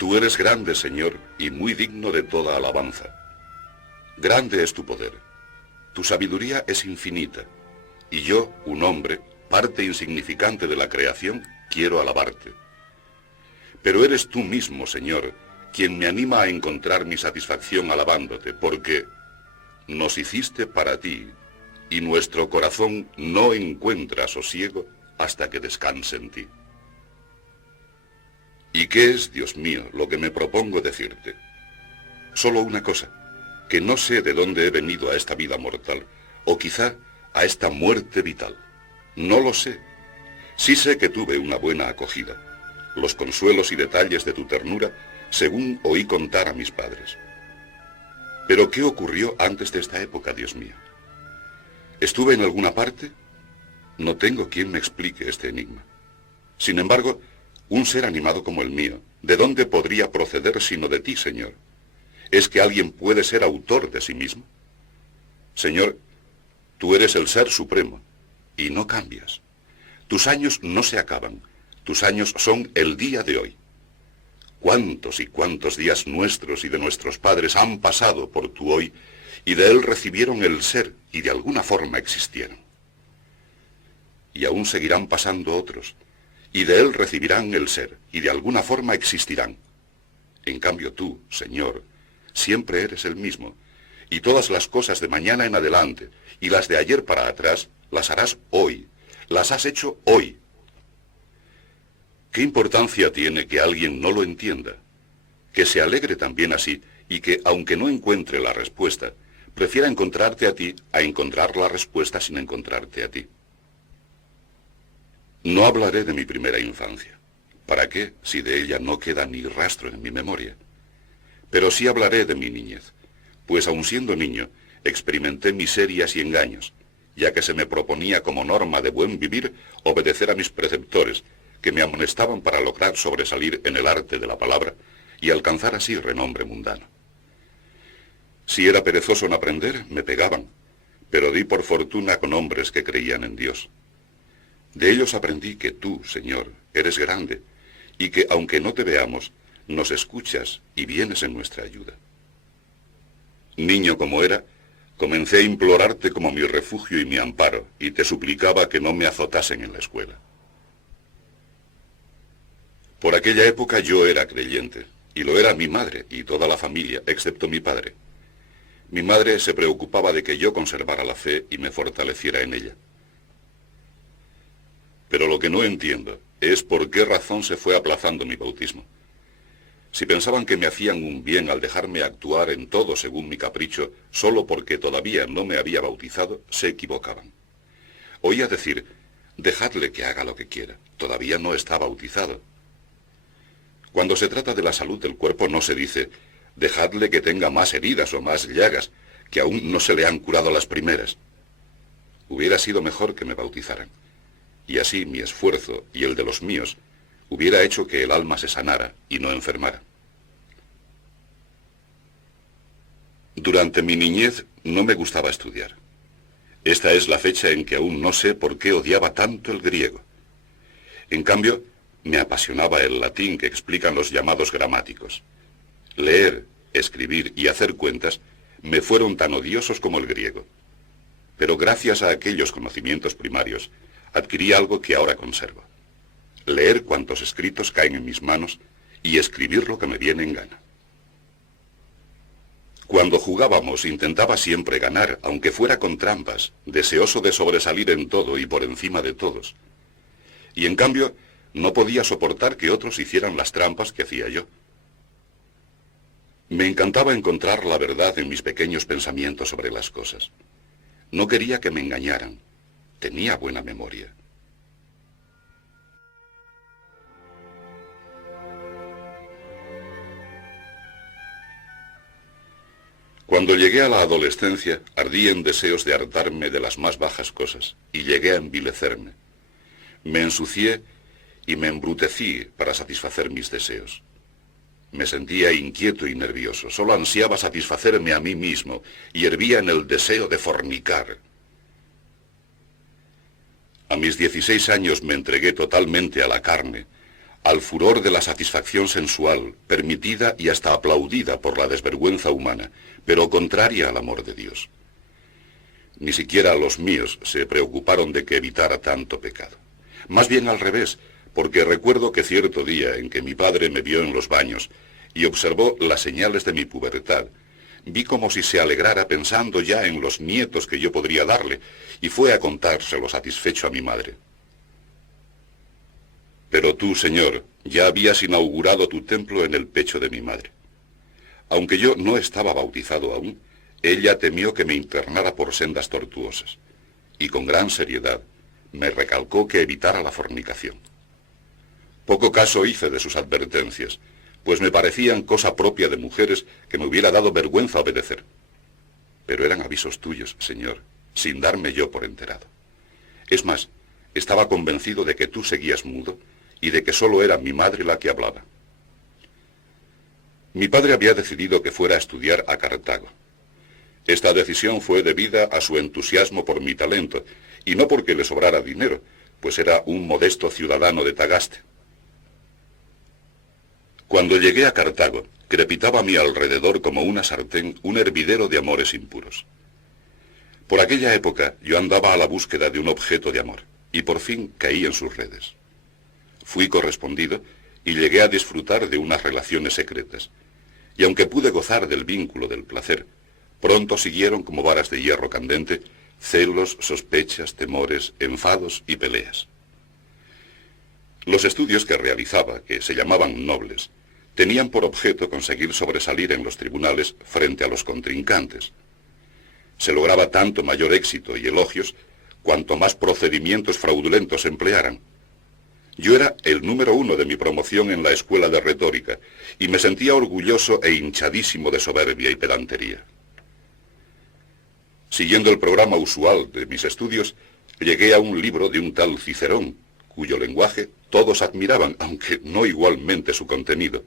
Tú eres grande, Señor, y muy digno de toda alabanza. Grande es tu poder. Tu sabiduría es infinita. Y yo, un hombre, parte insignificante de la creación, quiero alabarte. Pero eres tú mismo, Señor, quien me anima a encontrar mi satisfacción alabándote, porque nos hiciste para ti, y nuestro corazón no encuentra sosiego hasta que descanse en ti. ¿Y qué es, Dios mío, lo que me propongo decirte? Solo una cosa, que no sé de dónde he venido a esta vida mortal, o quizá a esta muerte vital. No lo sé. Sí sé que tuve una buena acogida, los consuelos y detalles de tu ternura, según oí contar a mis padres. Pero ¿qué ocurrió antes de esta época, Dios mío? ¿Estuve en alguna parte? No tengo quien me explique este enigma. Sin embargo, un ser animado como el mío, ¿de dónde podría proceder sino de ti, Señor? ¿Es que alguien puede ser autor de sí mismo? Señor, tú eres el Ser Supremo, y no cambias. Tus años no se acaban, tus años son el día de hoy. ¿Cuántos y cuántos días nuestros y de nuestros padres han pasado por tu hoy, y de él recibieron el ser, y de alguna forma existieron? Y aún seguirán pasando otros, y de él recibirán el ser, y de alguna forma existirán. En cambio tú, Señor, siempre eres el mismo, y todas las cosas de mañana en adelante, y las de ayer para atrás, las harás hoy, las has hecho hoy. ¿Qué importancia tiene que alguien no lo entienda? Que se alegre también así, y que, aunque no encuentre la respuesta, prefiera encontrarte a ti a encontrar la respuesta sin encontrarte a ti. No hablaré de mi primera infancia. ¿Para qué, si de ella no queda ni rastro en mi memoria? Pero sí hablaré de mi niñez, pues aun siendo niño, experimenté miserias y engaños, ya que se me proponía como norma de buen vivir obedecer a mis preceptores, que me amonestaban para lograr sobresalir en el arte de la palabra y alcanzar así renombre mundano. Si era perezoso en aprender, me pegaban, pero di por fortuna con hombres que creían en Dios. De ellos aprendí que tú, Señor, eres grande, y que, aunque no te veamos, nos escuchas y vienes en nuestra ayuda. Niño como era, comencé a implorarte como mi refugio y mi amparo, y te suplicaba que no me azotasen en la escuela. Por aquella época yo era creyente, y lo era mi madre y toda la familia, excepto mi padre. Mi madre se preocupaba de que yo conservara la fe y me fortaleciera en ella. Pero lo que no entiendo es por qué razón se fue aplazando mi bautismo. Si pensaban que me hacían un bien al dejarme actuar en todo según mi capricho, solo porque todavía no me había bautizado, se equivocaban. Oía decir, dejadle que haga lo que quiera, todavía no está bautizado. Cuando se trata de la salud del cuerpo no se dice, dejadle que tenga más heridas o más llagas, que aún no se le han curado las primeras. Hubiera sido mejor que me bautizaran. Y así mi esfuerzo y el de los míos hubiera hecho que el alma se sanara y no enfermara. Durante mi niñez no me gustaba estudiar. Esta es la fecha en que aún no sé por qué odiaba tanto el griego. En cambio, me apasionaba el latín que explican los llamados gramáticos. Leer, escribir y hacer cuentas me fueron tan odiosos como el griego. Pero gracias a aquellos conocimientos primarios, adquirí algo que ahora conservo. Leer cuantos escritos caen en mis manos y escribir lo que me viene en gana. Cuando jugábamos intentaba siempre ganar, aunque fuera con trampas, deseoso de sobresalir en todo y por encima de todos. Y en cambio, no podía soportar que otros hicieran las trampas que hacía yo. Me encantaba encontrar la verdad en mis pequeños pensamientos sobre las cosas. No quería que me engañaran. Tenía buena memoria. Cuando llegué a la adolescencia, ardí en deseos de hartarme de las más bajas cosas, y llegué a envilecerme. Me ensucié y me embrutecí para satisfacer mis deseos. Me sentía inquieto y nervioso, solo ansiaba satisfacerme a mí mismo, y hervía en el deseo de fornicar. A mis 16 años me entregué totalmente a la carne, al furor de la satisfacción sensual, permitida y hasta aplaudida por la desvergüenza humana, pero contraria al amor de Dios. Ni siquiera los míos se preocuparon de que evitara tanto pecado. Más bien al revés, porque recuerdo que cierto día en que mi padre me vio en los baños y observó las señales de mi pubertad, vi como si se alegrara pensando ya en los nietos que yo podría darle, y fue a contárselo satisfecho a mi madre. Pero tú, Señor, ya habías inaugurado tu templo en el pecho de mi madre. Aunque yo no estaba bautizado aún, ella temió que me internara por sendas tortuosas, y con gran seriedad me recalcó que evitara la fornicación. Poco caso hice de sus advertencias, pues me parecían cosa propia de mujeres que me hubiera dado vergüenza obedecer. Pero eran avisos tuyos, Señor, sin darme yo por enterado. Es más, estaba convencido de que tú seguías mudo y de que solo era mi madre la que hablaba. Mi padre había decidido que fuera a estudiar a Cartago. Esta decisión fue debida a su entusiasmo por mi talento, y no porque le sobrara dinero, pues era un modesto ciudadano de Tagaste. Cuando llegué a Cartago, crepitaba a mi alrededor como una sartén un hervidero de amores impuros. Por aquella época yo andaba a la búsqueda de un objeto de amor, y por fin caí en sus redes. Fui correspondido y llegué a disfrutar de unas relaciones secretas, y aunque pude gozar del vínculo del placer, pronto siguieron como varas de hierro candente celos, sospechas, temores, enfados y peleas. Los estudios que realizaba, que se llamaban nobles, tenían por objeto conseguir sobresalir en los tribunales frente a los contrincantes. Se lograba tanto mayor éxito y elogios cuanto más procedimientos fraudulentos se emplearan. Yo era el número 1 de mi promoción en la escuela de retórica y me sentía orgulloso e hinchadísimo de soberbia y pedantería. Siguiendo el programa usual de mis estudios, llegué a un libro de un tal Cicerón, cuyo lenguaje todos admiraban, aunque no igualmente su contenido.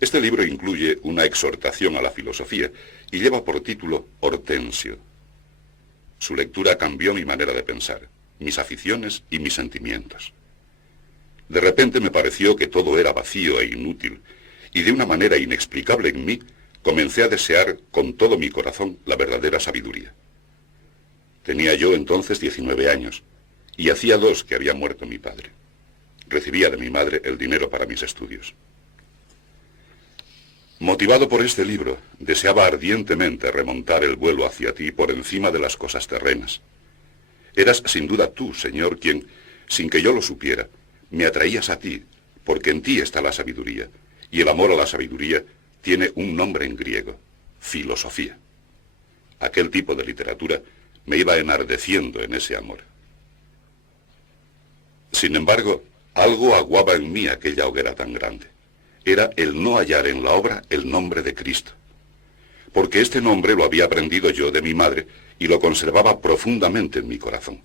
Este libro incluye una exhortación a la filosofía y lleva por título Hortensio. Su lectura cambió mi manera de pensar, mis aficiones y mis sentimientos. De repente me pareció que todo era vacío e inútil, y de una manera inexplicable en mí, comencé a desear con todo mi corazón la verdadera sabiduría. Tenía yo entonces 19 años, y hacía 2 que había muerto mi padre. Recibía de mi madre el dinero para mis estudios. Motivado por este libro, deseaba ardientemente remontar el vuelo hacia ti por encima de las cosas terrenas. Eras sin duda tú, Señor, quien, sin que yo lo supiera, me atraías a ti, porque en ti está la sabiduría, y el amor a la sabiduría tiene un nombre en griego, filosofía. Aquel tipo de literatura me iba enardeciendo en ese amor. Sin embargo, algo aguaba en mí aquella hoguera tan grande. Era el no hallar en la obra el nombre de Cristo. Porque este nombre lo había aprendido yo de mi madre y lo conservaba profundamente en mi corazón.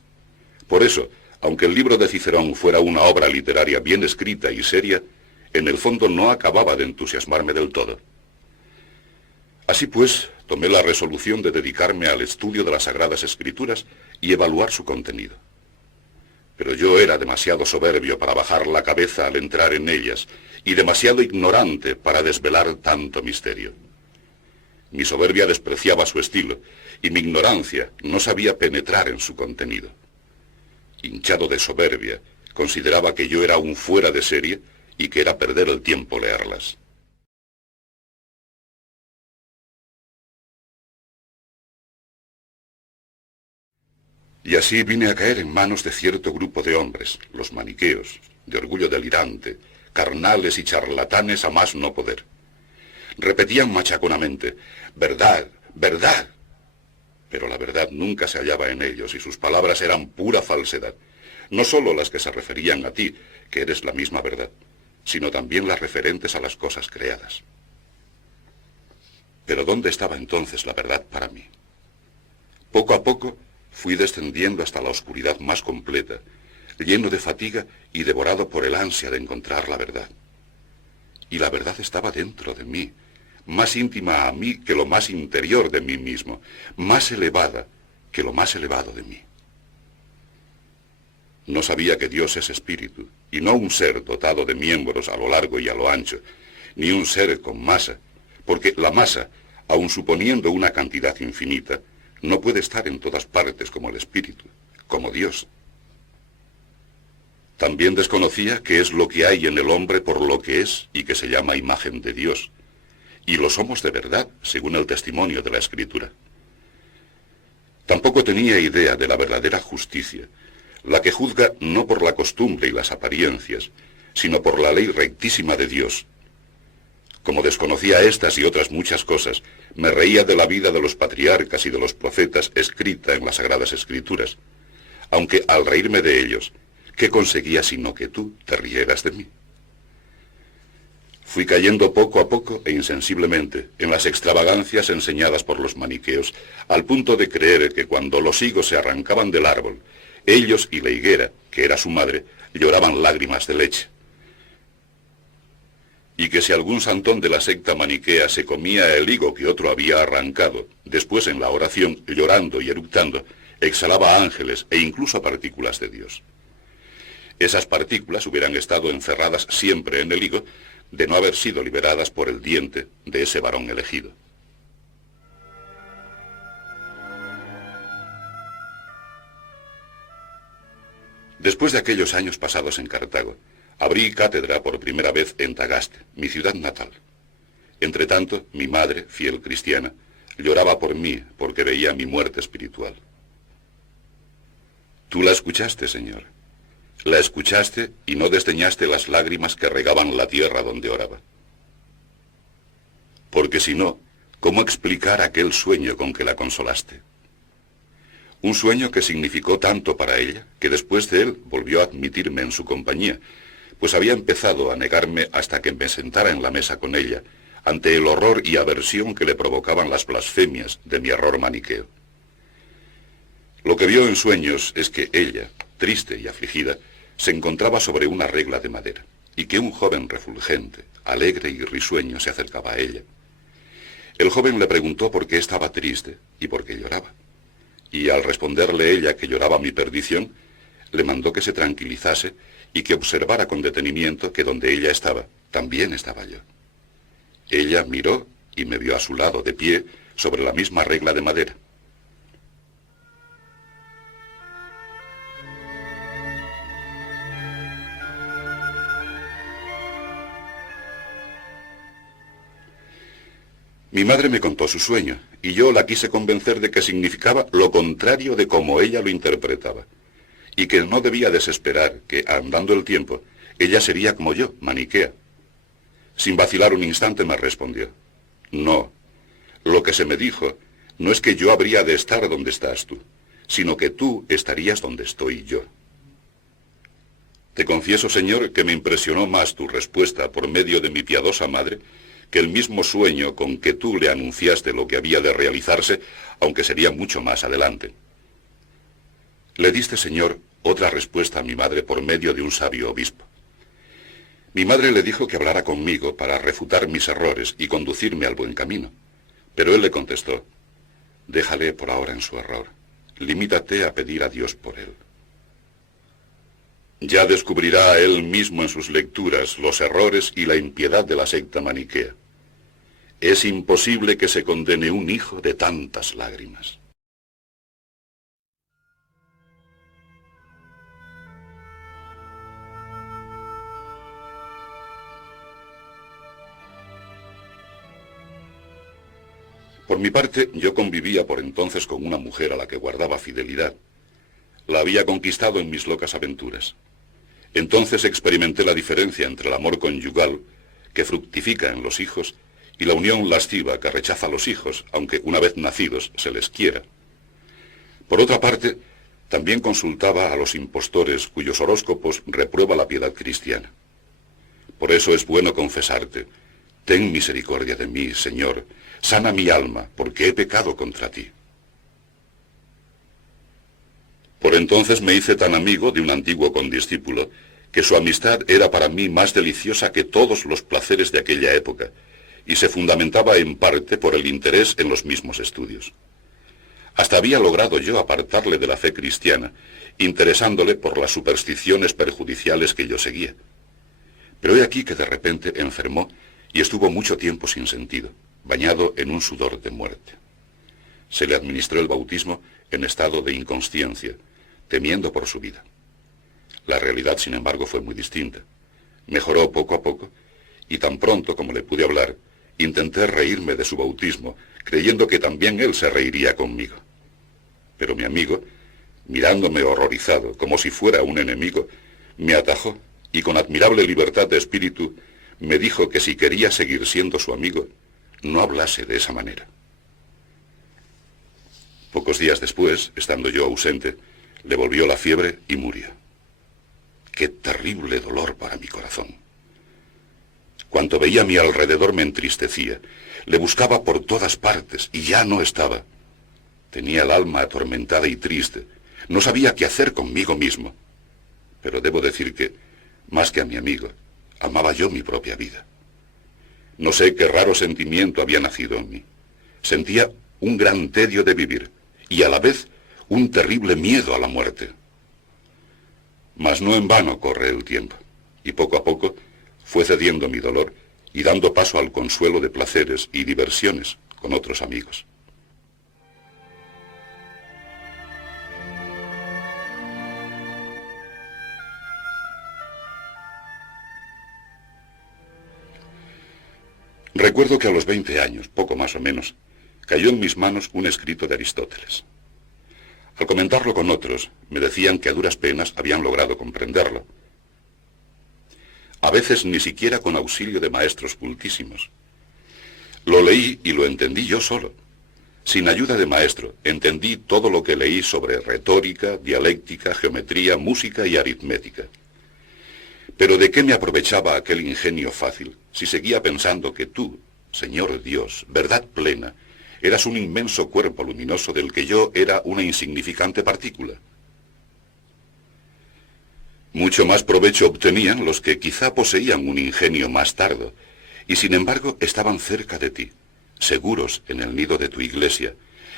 Por eso, aunque el libro de Cicerón fuera una obra literaria bien escrita y seria, en el fondo no acababa de entusiasmarme del todo. Así pues, tomé la resolución de dedicarme al estudio de las Sagradas Escrituras y evaluar su contenido. Pero yo era demasiado soberbio para bajar la cabeza al entrar en ellas, y demasiado ignorante para desvelar tanto misterio. Mi soberbia despreciaba su estilo, y mi ignorancia no sabía penetrar en su contenido. Hinchado de soberbia, consideraba que yo era un fuera de serie y que era perder el tiempo leerlas. Y así vine a caer en manos de cierto grupo de hombres, los maniqueos, de orgullo delirante, carnales y charlatanes a más no poder. Repetían machaconamente, verdad, verdad. Pero la verdad nunca se hallaba en ellos y sus palabras eran pura falsedad. No solo las que se referían a ti, que eres la misma verdad, sino también las referentes a las cosas creadas. Pero ¿dónde estaba entonces la verdad para mí? Poco a poco fui descendiendo hasta la oscuridad más completa, lleno de fatiga y devorado por el ansia de encontrar la verdad. Y la verdad estaba dentro de mí, más íntima a mí que lo más interior de mí mismo, más elevada que lo más elevado de mí. No sabía que Dios es espíritu, y no un ser dotado de miembros a lo largo y a lo ancho, ni un ser con masa, porque la masa, aun suponiendo una cantidad infinita, no puede estar en todas partes como el espíritu, como Dios. También desconocía qué es lo que hay en el hombre por lo que es y que se llama imagen de Dios, y lo somos de verdad, según el testimonio de la Escritura. Tampoco tenía idea de la verdadera justicia, la que juzga no por la costumbre y las apariencias, sino por la ley rectísima de Dios. Como desconocía estas y otras muchas cosas, me reía de la vida de los patriarcas y de los profetas escrita en las Sagradas Escrituras, aunque al reírme de ellos, ¿qué conseguía sino que tú te rieras de mí? Fui cayendo poco a poco e insensiblemente en las extravagancias enseñadas por los maniqueos, al punto de creer que cuando los higos se arrancaban del árbol, ellos y la higuera, que era su madre, lloraban lágrimas de leche. Y que si algún santón de la secta maniquea se comía el higo que otro había arrancado, después en la oración, llorando y eructando, exhalaba ángeles e incluso partículas de Dios. Esas partículas hubieran estado encerradas siempre en el higo, de no haber sido liberadas por el diente de ese varón elegido. Después de aquellos años pasados en Cartago, abrí cátedra por primera vez en Tagaste, mi ciudad natal. Entretanto, mi madre, fiel cristiana, lloraba por mí porque veía mi muerte espiritual. Tú la escuchaste, Señor. La escuchaste y no desdeñaste las lágrimas que regaban la tierra donde oraba. Porque si no, ¿cómo explicar aquel sueño con que la consolaste? Un sueño que significó tanto para ella, que después de él volvió a admitirme en su compañía, pues había empezado a negarme hasta que me sentara en la mesa con ella, ante el horror y aversión que le provocaban las blasfemias de mi error maniqueo. Lo que vio en sueños es que ella, triste y afligida, se encontraba sobre una regla de madera, y que un joven refulgente, alegre y risueño se acercaba a ella. El joven le preguntó por qué estaba triste y por qué lloraba. Y al responderle ella que lloraba mi perdición, le mandó que se tranquilizase y que observara con detenimiento que donde ella estaba, también estaba yo. Ella miró y me vio a su lado, de pie, sobre la misma regla de madera. Mi madre me contó su sueño, y yo la quise convencer de que significaba lo contrario de como ella lo interpretaba, y que no debía desesperar que, andando el tiempo, ella sería como yo, maniquea. Sin vacilar un instante me respondió: no, lo que se me dijo no es que yo habría de estar donde estás tú, sino que tú estarías donde estoy yo. Te confieso, Señor, que me impresionó más tu respuesta por medio de mi piadosa madre que el mismo sueño con que tú le anunciaste lo que había de realizarse, aunque sería mucho más adelante. Le diste, Señor, otra respuesta a mi madre por medio de un sabio obispo. Mi madre le dijo que hablara conmigo para refutar mis errores y conducirme al buen camino, pero él le contestó: déjale por ahora en su error, limítate a pedir a Dios por él. Ya descubrirá él mismo en sus lecturas los errores y la impiedad de la secta maniquea. Es imposible que se condene un hijo de tantas lágrimas. Por mi parte, yo convivía por entonces con una mujer a la que guardaba fidelidad. La había conquistado en mis locas aventuras. Entonces experimenté la diferencia entre el amor conyugal, que fructifica en los hijos, y la unión lasciva que rechaza a los hijos, aunque una vez nacidos se les quiera. Por otra parte, también consultaba a los impostores cuyos horóscopos reprueba la piedad cristiana. Por eso es bueno confesarte: ten misericordia de mí, Señor, sana mi alma, porque he pecado contra ti. Por entonces me hice tan amigo de un antiguo condiscípulo que su amistad era para mí más deliciosa que todos los placeres de aquella época, y se fundamentaba en parte por el interés en los mismos estudios. Hasta había logrado yo apartarle de la fe cristiana, interesándole por las supersticiones perjudiciales que yo seguía. Pero he aquí que de repente enfermó y estuvo mucho tiempo sin sentido, bañado en un sudor de muerte. Se le administró el bautismo en estado de inconsciencia, temiendo por su vida. La realidad, sin embargo, fue muy distinta. Mejoró poco a poco, y tan pronto como le pude hablar, intenté reírme de su bautismo, creyendo que también él se reiría conmigo. Pero mi amigo, mirándome horrorizado, como si fuera un enemigo, me atajó y con admirable libertad de espíritu me dijo que si quería seguir siendo su amigo, no hablase de esa manera. Pocos días después, estando yo ausente, le volvió la fiebre y murió. ¡Qué terrible dolor para mi corazón! Cuanto veía a mi alrededor me entristecía. Le buscaba por todas partes y ya no estaba. Tenía el alma atormentada y triste. No sabía qué hacer conmigo mismo. Pero debo decir que, más que a mi amigo, amaba yo mi propia vida. No sé qué raro sentimiento había nacido en mí. Sentía un gran tedio de vivir y a la vez un terrible miedo a la muerte. Mas no en vano corre el tiempo, y poco a poco fue cediendo mi dolor y dando paso al consuelo de placeres y diversiones con otros amigos. Recuerdo que a los 20 años, poco más o menos, cayó en mis manos un escrito de Aristóteles. Al comentarlo con otros, me decían que a duras penas habían logrado comprenderlo. A veces ni siquiera con auxilio de maestros cultísimos. Lo leí y lo entendí yo solo. Sin ayuda de maestro, entendí todo lo que leí sobre retórica, dialéctica, geometría, música y aritmética. Pero ¿de qué me aprovechaba aquel ingenio fácil si seguía pensando que tú, Señor Dios, verdad plena, eras un inmenso cuerpo luminoso del que yo era una insignificante partícula? Mucho más provecho obtenían los que quizá poseían un ingenio más tardo, y sin embargo estaban cerca de ti, seguros en el nido de tu iglesia,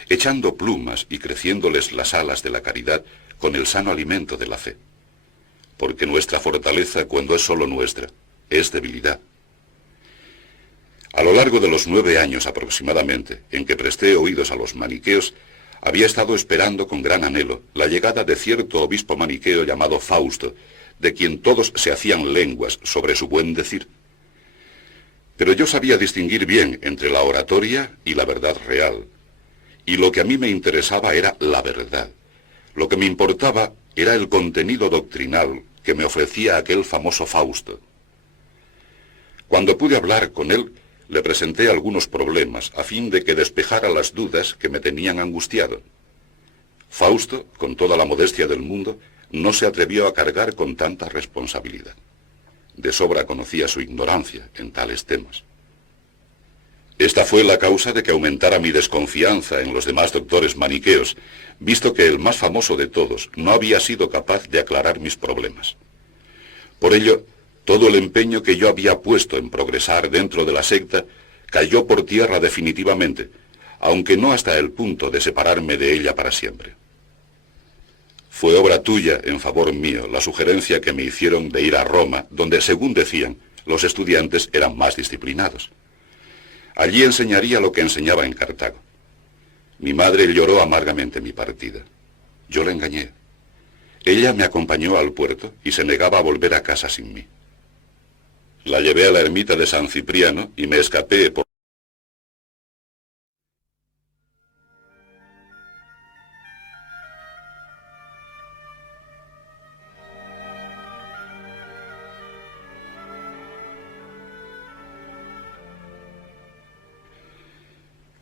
echando plumas y creciéndoles las alas de la caridad con el sano alimento de la fe. Porque nuestra fortaleza, cuando es solo nuestra, es debilidad. A lo largo de los 9 años aproximadamente en que presté oídos a los maniqueos, había estado esperando con gran anhelo la llegada de cierto obispo maniqueo llamado Fausto, de quien todos se hacían lenguas sobre su buen decir. Pero yo sabía distinguir bien entre la oratoria y la verdad real, y lo que a mí me interesaba era la verdad. Lo que me importaba era el contenido doctrinal que me ofrecía aquel famoso Fausto. Cuando pude hablar con él, le presenté algunos problemas a fin de que despejara las dudas que me tenían angustiado. Fausto, con toda la modestia del mundo, no se atrevió a cargar con tanta responsabilidad. De sobra conocía su ignorancia en tales temas. Esta fue la causa de que aumentara mi desconfianza en los demás doctores maniqueos, visto que el más famoso de todos no había sido capaz de aclarar mis problemas. Por ello, todo el empeño que yo había puesto en progresar dentro de la secta cayó por tierra definitivamente, aunque no hasta el punto de separarme de ella para siempre. Fue obra tuya, en favor mío, la sugerencia que me hicieron de ir a Roma, donde, según decían, los estudiantes eran más disciplinados. Allí enseñaría lo que enseñaba en Cartago. Mi madre lloró amargamente mi partida. Yo la engañé. Ella me acompañó al puerto y se negaba a volver a casa sin mí. La llevé a la ermita de San Cipriano y me escapé por...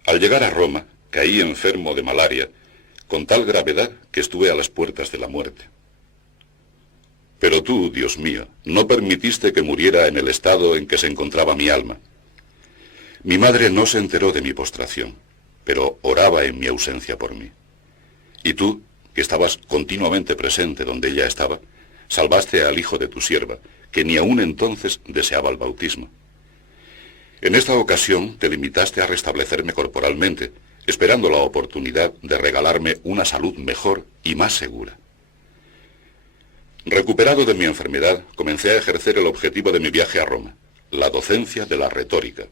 Al llegar a Roma, caí enfermo de malaria, con tal gravedad que estuve a las puertas de la muerte. Pero tú, Dios mío, no permitiste que muriera en el estado en que se encontraba mi alma. Mi madre no se enteró de mi postración, pero oraba en mi ausencia por mí. Y tú, que estabas continuamente presente donde ella estaba, salvaste al hijo de tu sierva, que ni aún entonces deseaba el bautismo. En esta ocasión te limitaste a restablecerme corporalmente, esperando la oportunidad de regalarme una salud mejor y más segura. Recuperado de mi enfermedad, comencé a ejercer el objetivo de mi viaje a Roma, la docencia de la retórica.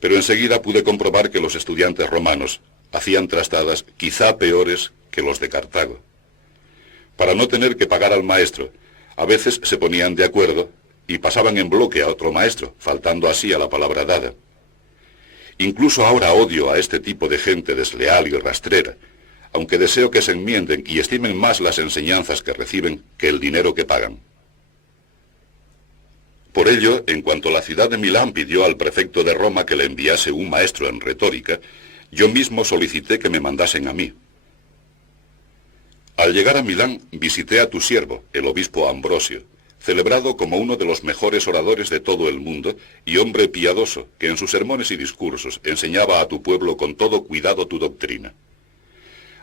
Pero enseguida pude comprobar que los estudiantes romanos hacían trastadas quizá peores que los de Cartago. Para no tener que pagar al maestro, a veces se ponían de acuerdo y pasaban en bloque a otro maestro, faltando así a la palabra dada. Incluso ahora odio a este tipo de gente desleal y rastrera, aunque deseo que se enmienden y estimen más las enseñanzas que reciben que el dinero que pagan. Por ello, en cuanto la ciudad de Milán pidió al prefecto de Roma que le enviase un maestro en retórica, yo mismo solicité que me mandasen a mí. Al llegar a Milán, visité a tu siervo, el obispo Ambrosio, celebrado como uno de los mejores oradores de todo el mundo y hombre piadoso que en sus sermones y discursos enseñaba a tu pueblo con todo cuidado tu doctrina.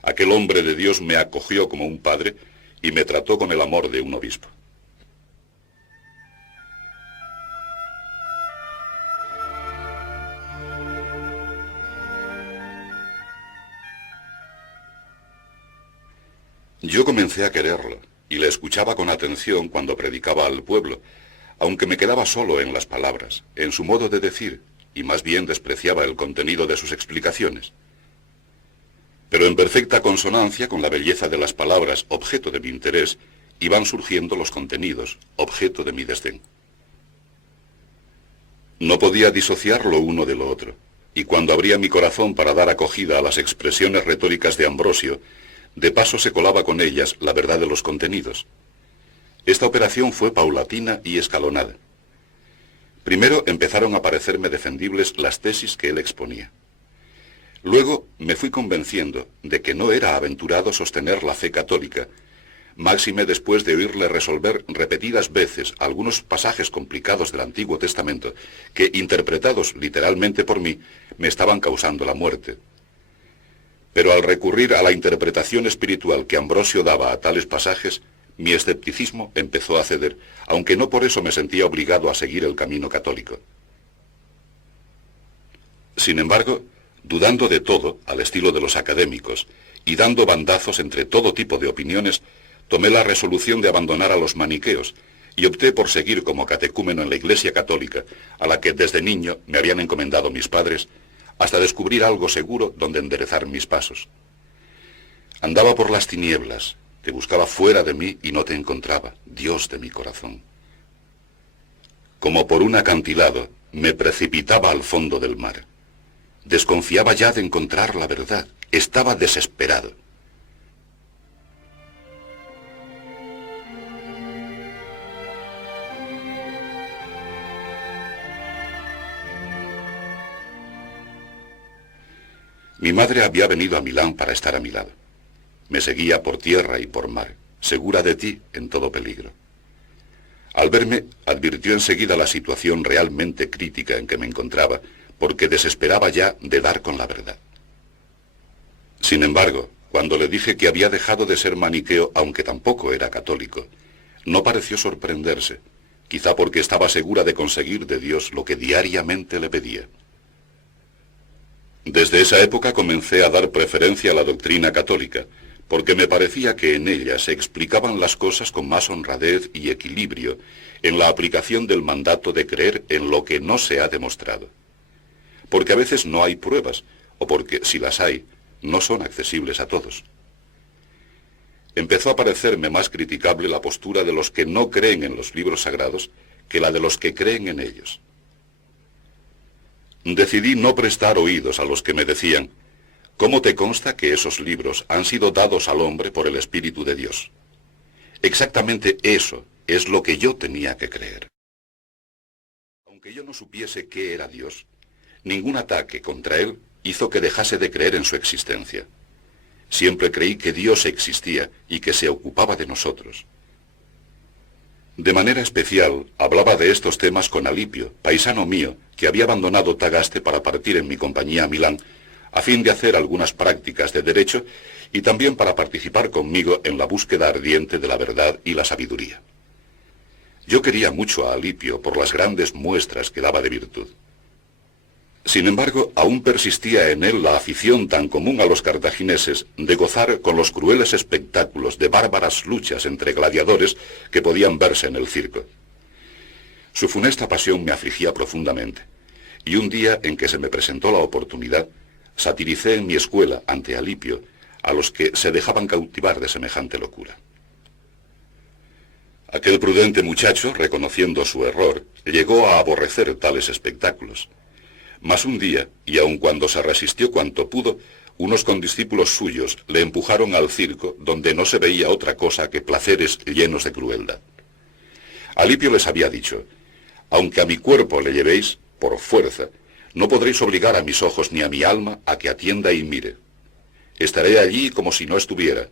Aquel hombre de Dios me acogió como un padre y me trató con el amor de un obispo. Yo comencé a quererlo y le escuchaba con atención cuando predicaba al pueblo, aunque me quedaba solo en las palabras, en su modo de decir, y más bien despreciaba el contenido de sus explicaciones. Pero en perfecta consonancia con la belleza de las palabras, objeto de mi interés, iban surgiendo los contenidos, objeto de mi desdén. No podía disociar lo uno de lo otro, y cuando abría mi corazón para dar acogida a las expresiones retóricas de Ambrosio, de paso se colaba con ellas la verdad de los contenidos. Esta operación fue paulatina y escalonada. Primero empezaron a parecerme defendibles las tesis que él exponía. Luego me fui convenciendo de que no era aventurado sostener la fe católica, máxime después de oírle resolver repetidas veces algunos pasajes complicados del Antiguo Testamento que, interpretados literalmente por mí, me estaban causando la muerte. Pero al recurrir a la interpretación espiritual que Ambrosio daba a tales pasajes, mi escepticismo empezó a ceder, aunque no por eso me sentía obligado a seguir el camino católico. Sin embargo, dudando de todo, al estilo de los académicos, y dando bandazos entre todo tipo de opiniones, tomé la resolución de abandonar a los maniqueos, y opté por seguir como catecúmeno en la Iglesia Católica, a la que desde niño me habían encomendado mis padres, hasta descubrir algo seguro donde enderezar mis pasos. Andaba por las tinieblas, te buscaba fuera de mí y no te encontraba, Dios de mi corazón. Como por un acantilado, me precipitaba al fondo del mar. Desconfiaba ya de encontrar la verdad, estaba desesperado. Mi madre había venido a Milán para estar a mi lado. Me seguía por tierra y por mar, segura de ti en todo peligro. Al verme, advirtió enseguida la situación realmente crítica en que me encontraba, porque desesperaba ya de dar con la verdad. Sin embargo, cuando le dije que había dejado de ser maniqueo, aunque tampoco era católico, no pareció sorprenderse, quizá porque estaba segura de conseguir de Dios lo que diariamente le pedía. Desde esa época comencé a dar preferencia a la doctrina católica, porque me parecía que en ella se explicaban las cosas con más honradez y equilibrio en la aplicación del mandato de creer en lo que no se ha demostrado. Porque a veces no hay pruebas, o porque, si las hay, no son accesibles a todos. Empezó a parecerme más criticable la postura de los que no creen en los libros sagrados que la de los que creen en ellos. Decidí no prestar oídos a los que me decían, ¿cómo te consta que esos libros han sido dados al hombre por el Espíritu de Dios? Exactamente eso es lo que yo tenía que creer. Aunque yo no supiese qué era Dios, ningún ataque contra él hizo que dejase de creer en su existencia. Siempre creí que Dios existía y que se ocupaba de nosotros. De manera especial, hablaba de estos temas con Alipio, paisano mío, que había abandonado Tagaste para partir en mi compañía a Milán, a fin de hacer algunas prácticas de derecho y también para participar conmigo en la búsqueda ardiente de la verdad y la sabiduría. Yo quería mucho a Alipio por las grandes muestras que daba de virtud. Sin embargo, aún persistía en él la afición tan común a los cartagineses de gozar con los crueles espectáculos de bárbaras luchas entre gladiadores que podían verse en el circo. Su funesta pasión me afligía profundamente, y un día en que se me presentó la oportunidad, satiricé en mi escuela ante Alipio a los que se dejaban cautivar de semejante locura. Aquel prudente muchacho, reconociendo su error, llegó a aborrecer tales espectáculos. Mas un día, y aun cuando se resistió cuanto pudo, unos condiscípulos suyos le empujaron al circo, donde no se veía otra cosa que placeres llenos de crueldad. Alipio les había dicho: aunque a mi cuerpo le llevéis, por fuerza, no podréis obligar a mis ojos ni a mi alma a que atienda y mire. Estaré allí como si no estuviera,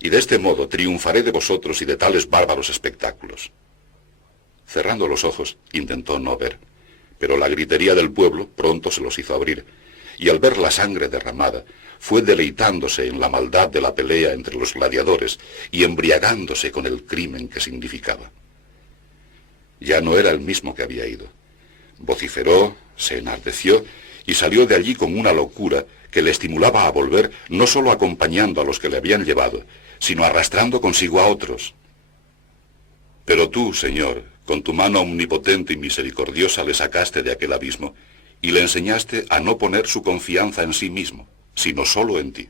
y de este modo triunfaré de vosotros y de tales bárbaros espectáculos. Cerrando los ojos, intentó no ver, pero la gritería del pueblo pronto se los hizo abrir, y al ver la sangre derramada, fue deleitándose en la maldad de la pelea entre los gladiadores y embriagándose con el crimen que significaba. Ya no era el mismo que había ido. Vociferó, se enardeció y salió de allí con una locura que le estimulaba a volver, no solo acompañando a los que le habían llevado, sino arrastrando consigo a otros. Pero tú, Señor, con tu mano omnipotente y misericordiosa le sacaste de aquel abismo y le enseñaste a no poner su confianza en sí mismo, sino solo en ti,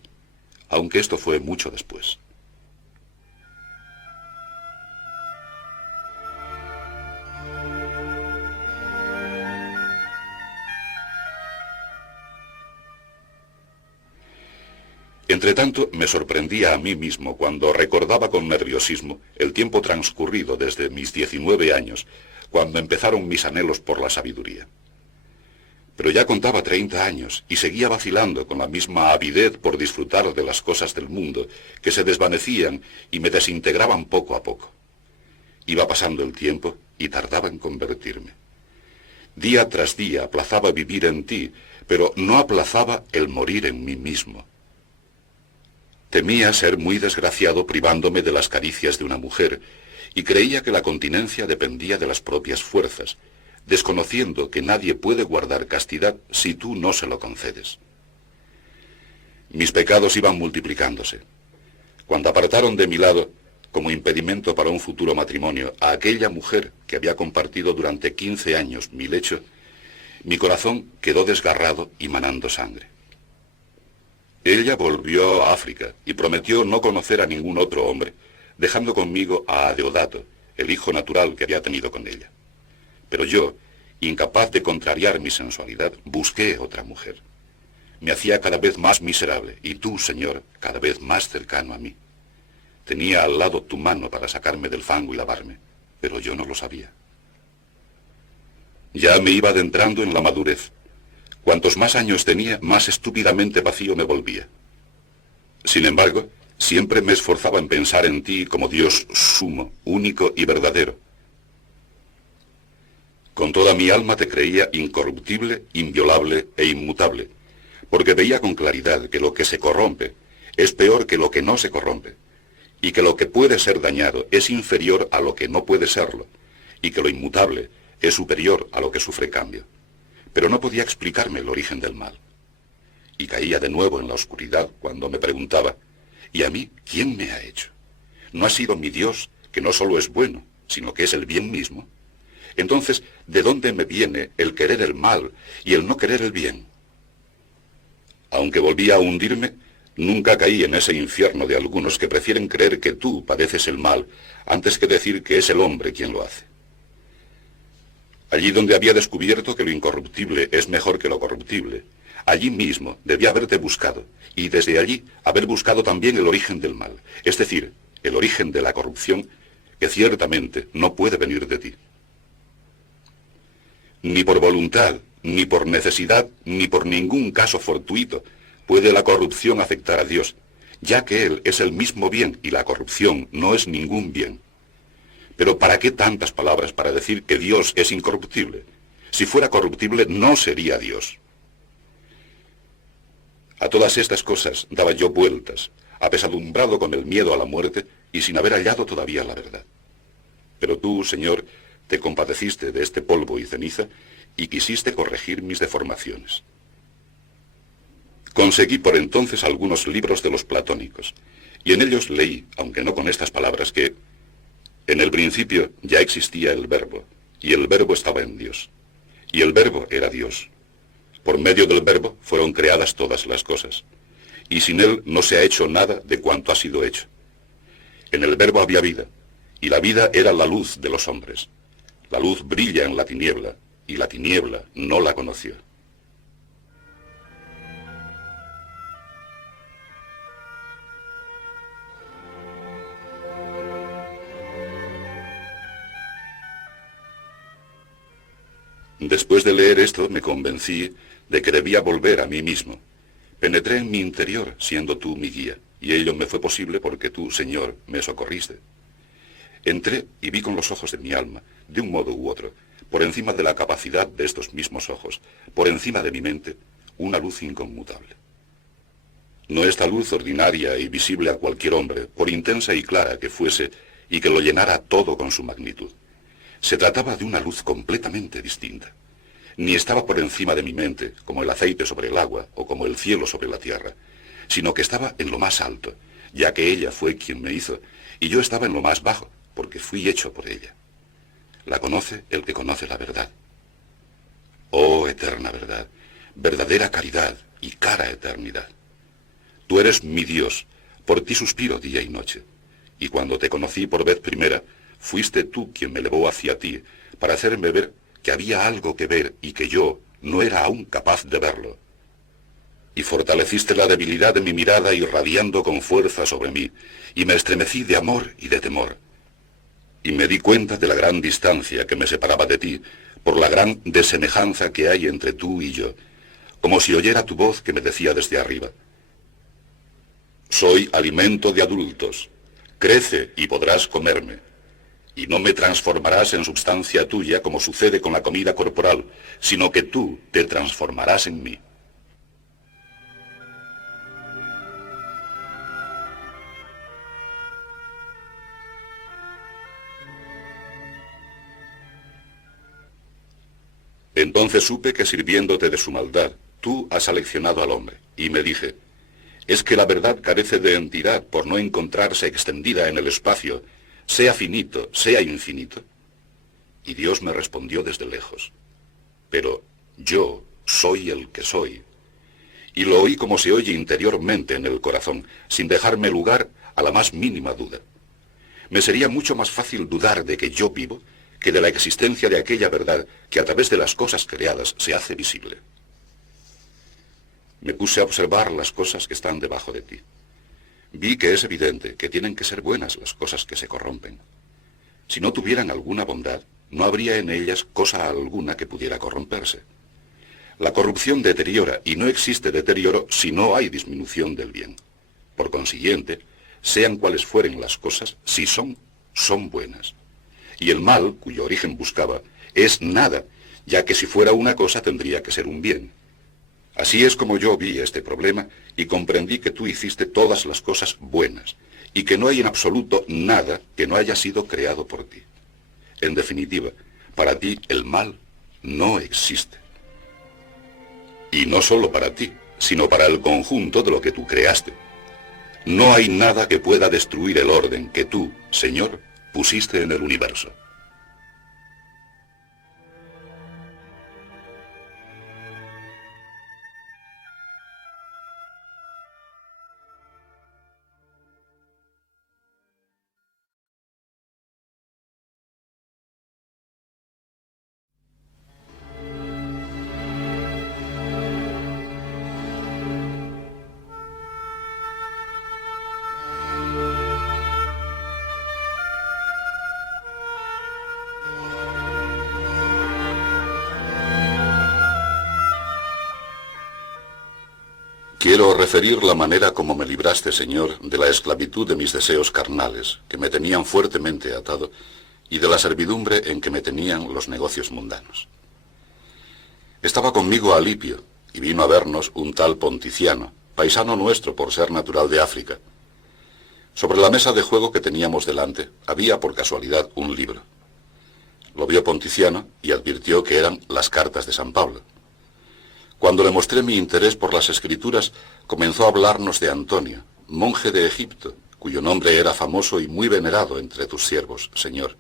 aunque esto fue mucho después. Entretanto, me sorprendía a mí mismo cuando recordaba con nerviosismo el tiempo transcurrido desde mis 19 años, cuando empezaron mis anhelos por la sabiduría. Pero ya contaba 30 años y seguía vacilando con la misma avidez por disfrutar de las cosas del mundo, que se desvanecían y me desintegraban poco a poco. Iba pasando el tiempo y tardaba en convertirme. Día tras día aplazaba vivir en ti, pero no aplazaba el morir en mí mismo. Temía ser muy desgraciado privándome de las caricias de una mujer, y creía que la continencia dependía de las propias fuerzas, desconociendo que nadie puede guardar castidad si tú no se lo concedes. Mis pecados iban multiplicándose. Cuando apartaron de mi lado, como impedimento para un futuro matrimonio, a aquella mujer que había compartido durante 15 años mi lecho, mi corazón quedó desgarrado y manando sangre. Ella volvió a África y prometió no conocer a ningún otro hombre, dejando conmigo a Adeodato, el hijo natural que había tenido con ella. Pero yo, incapaz de contrariar mi sensualidad, busqué otra mujer. Me hacía cada vez más miserable, y tú, Señor, cada vez más cercano a mí. Tenía al lado tu mano para sacarme del fango y lavarme, pero yo no lo sabía. Ya me iba adentrando en la madurez. Cuantos más años tenía, más estúpidamente vacío me volvía. Sin embargo, siempre me esforzaba en pensar en ti como Dios sumo, único y verdadero. Con toda mi alma te creía incorruptible, inviolable e inmutable, porque veía con claridad que lo que se corrompe es peor que lo que no se corrompe, y que lo que puede ser dañado es inferior a lo que no puede serlo, y que lo inmutable es superior a lo que sufre cambio. Pero no podía explicarme el origen del mal. Y caía de nuevo en la oscuridad cuando me preguntaba: ¿y a mí quién me ha hecho? ¿No ha sido mi Dios, que no solo es bueno, sino que es el bien mismo? Entonces, ¿de dónde me viene el querer el mal y el no querer el bien? Aunque volvía a hundirme, nunca caí en ese infierno de algunos que prefieren creer que tú padeces el mal antes que decir que es el hombre quien lo hace. Allí donde había descubierto que lo incorruptible es mejor que lo corruptible, allí mismo debía haberte buscado, y desde allí haber buscado también el origen del mal, es decir, el origen de la corrupción, que ciertamente no puede venir de ti. Ni por voluntad, ni por necesidad, ni por ningún caso fortuito puede la corrupción afectar a Dios, ya que Él es el mismo bien y la corrupción no es ningún bien. Pero ¿para qué tantas palabras para decir que Dios es incorruptible? Si fuera corruptible, no sería Dios. A todas estas cosas daba yo vueltas, apesadumbrado con el miedo a la muerte y sin haber hallado todavía la verdad. Pero tú, Señor, te compadeciste de este polvo y ceniza y quisiste corregir mis deformaciones. Conseguí por entonces algunos libros de los platónicos, y en ellos leí, aunque no con estas palabras, que en el principio ya existía el Verbo, y el Verbo estaba en Dios, y el Verbo era Dios. Por medio del Verbo fueron creadas todas las cosas, y sin él no se ha hecho nada de cuanto ha sido hecho. En el Verbo había vida, y la vida era la luz de los hombres. La luz brilla en la tiniebla, y la tiniebla no la conoció. Después de leer esto me convencí de que debía volver a mí mismo. Penetré en mi interior, siendo tú mi guía, y ello me fue posible porque tú, Señor, me socorriste. Entré y vi con los ojos de mi alma, de un modo u otro, por encima de la capacidad de estos mismos ojos, por encima de mi mente, una luz inconmutable. No esta luz ordinaria y visible a cualquier hombre, por intensa y clara que fuese, y que lo llenara todo con su magnitud. Se trataba de una luz completamente distinta. Ni estaba por encima de mi mente, como el aceite sobre el agua, o como el cielo sobre la tierra, sino que estaba en lo más alto, ya que ella fue quien me hizo, y yo estaba en lo más bajo, porque fui hecho por ella. La conoce el que conoce la verdad. Oh, eterna verdad, verdadera caridad y cara eternidad. Tú eres mi Dios, por ti suspiro día y noche, y cuando te conocí por vez primera, fuiste tú quien me elevó hacia ti, para hacerme ver que había algo que ver y que yo no era aún capaz de verlo. Y fortaleciste la debilidad de mi mirada irradiando con fuerza sobre mí, y me estremecí de amor y de temor. Y me di cuenta de la gran distancia que me separaba de ti, por la gran desemejanza que hay entre tú y yo, como si oyera tu voz que me decía desde arriba: soy alimento de adultos, crece y podrás comerme. Y no me transformarás en substancia tuya como sucede con la comida corporal, sino que tú te transformarás en mí. Entonces supe que sirviéndote de su maldad, tú has aleccionado al hombre, y me dije: es que la verdad carece de entidad por no encontrarse extendida en el espacio, sea finito, sea infinito. Y Dios me respondió desde lejos: pero yo soy el que soy. Y lo oí como se oye interiormente en el corazón, sin dejarme lugar a la más mínima duda. Me sería mucho más fácil dudar de que yo vivo que de la existencia de aquella verdad que a través de las cosas creadas se hace visible. Me puse a observar las cosas que están debajo de ti. Vi que es evidente que tienen que ser buenas las cosas que se corrompen. Si no tuvieran alguna bondad, no habría en ellas cosa alguna que pudiera corromperse. La corrupción deteriora, y no existe deterioro si no hay disminución del bien. Por consiguiente, sean cuales fueren las cosas, si son buenas. Y el mal, cuyo origen buscaba, es nada, ya que si fuera una cosa tendría que ser un bien. Así es como yo vi este problema y comprendí que tú hiciste todas las cosas buenas, y que no hay en absoluto nada que no haya sido creado por ti. En definitiva, para ti el mal no existe. Y no solo para ti, sino para el conjunto de lo que tú creaste. No hay nada que pueda destruir el orden que tú, Señor, pusiste en el universo. Quiero referir la manera como me libraste, Señor, de la esclavitud de mis deseos carnales, que me tenían fuertemente atado, y de la servidumbre en que me tenían los negocios mundanos. Estaba conmigo Alipio, y vino a vernos un tal Ponticiano, paisano nuestro por ser natural de África. Sobre la mesa de juego que teníamos delante, había por casualidad un libro. Lo vio Ponticiano y advirtió que eran las cartas de San Pablo. Cuando le mostré mi interés por las escrituras, comenzó a hablarnos de Antonio, monje de Egipto, cuyo nombre era famoso y muy venerado entre tus siervos, Señor.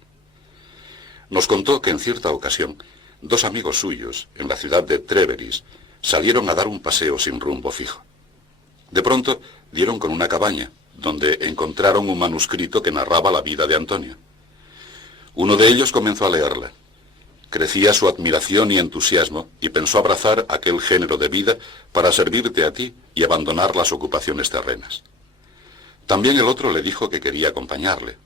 Nos contó que en cierta ocasión, dos amigos suyos, en la ciudad de Tréveris, salieron a dar un paseo sin rumbo fijo. De pronto dieron con una cabaña, donde encontraron un manuscrito que narraba la vida de Antonio. Uno de ellos comenzó a leerla. Crecía su admiración y entusiasmo y pensó abrazar aquel género de vida para servirte a ti y abandonar las ocupaciones terrenas. También el otro le dijo que quería acompañarle.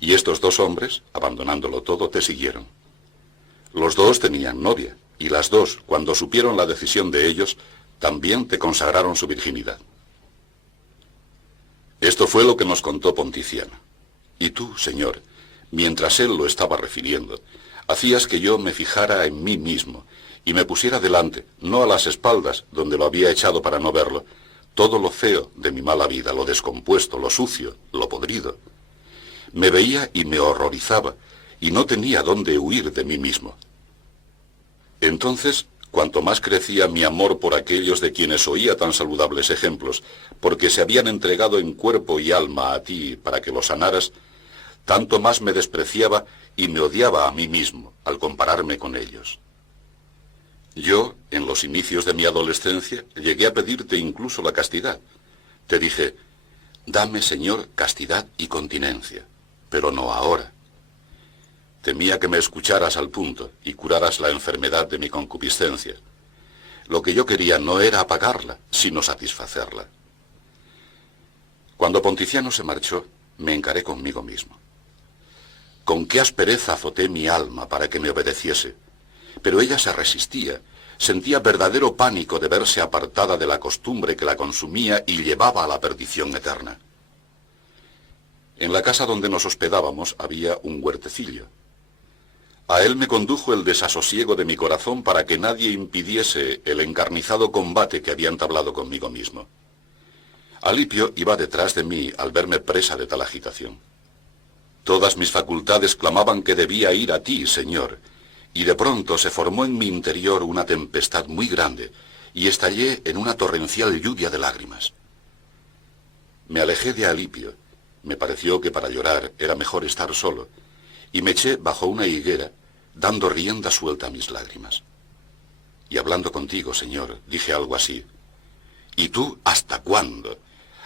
Y estos dos hombres, abandonándolo todo, te siguieron. Los dos tenían novia, y las dos, cuando supieron la decisión de ellos, también te consagraron su virginidad. Esto fue lo que nos contó Ponticiano. Y tú, Señor, mientras él lo estaba refiriendo, hacías que yo me fijara en mí mismo y me pusiera delante, no a las espaldas, donde lo había echado para no verlo, todo lo feo de mi mala vida, lo descompuesto, lo sucio, lo podrido. Me veía y me horrorizaba, y no tenía dónde huir de mí mismo. Entonces, cuanto más crecía mi amor por aquellos de quienes oía tan saludables ejemplos, porque se habían entregado en cuerpo y alma a ti para que los sanaras, tanto más me despreciaba y me odiaba a mí mismo al compararme con ellos. Yo, en los inicios de mi adolescencia, llegué a pedirte incluso la castidad. Te dije, dame, Señor, castidad y continencia, pero no ahora. Temía que me escucharas al punto y curaras la enfermedad de mi concupiscencia. Lo que yo quería no era apagarla, sino satisfacerla. Cuando Ponticiano se marchó, me encaré conmigo mismo. Con qué aspereza azoté mi alma para que me obedeciese, pero ella se resistía, sentía verdadero pánico de verse apartada de la costumbre que la consumía y llevaba a la perdición eterna. En la casa donde nos hospedábamos había un huertecillo. A él me condujo el desasosiego de mi corazón para que nadie impidiese el encarnizado combate que había entablado conmigo mismo. Alipio iba detrás de mí al verme presa de tal agitación. Todas mis facultades clamaban que debía ir a ti, Señor, y de pronto se formó en mi interior una tempestad muy grande, y estallé en una torrencial lluvia de lágrimas. Me alejé de Alipio, me pareció que para llorar era mejor estar solo, y me eché bajo una higuera, dando rienda suelta a mis lágrimas. Y hablando contigo, Señor, dije algo así, ¿y tú hasta cuándo?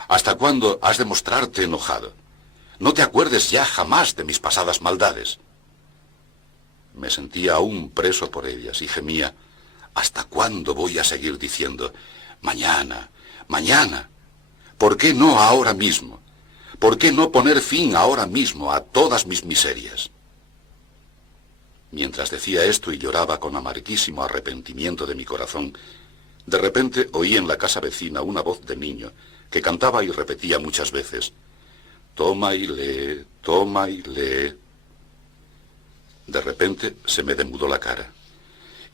¿Hasta cuándo has de mostrarte enojado? No te acuerdes ya jamás de mis pasadas maldades. Me sentía aún preso por ellas y gemía, ¿hasta cuándo voy a seguir diciendo, mañana, mañana? ¿Por qué no ahora mismo? ¿Por qué no poner fin ahora mismo a todas mis miserias? Mientras decía esto y lloraba con amarguísimo arrepentimiento de mi corazón, de repente oí en la casa vecina una voz de niño que cantaba y repetía muchas veces, toma y lee, toma y lee. De repente se me demudó la cara.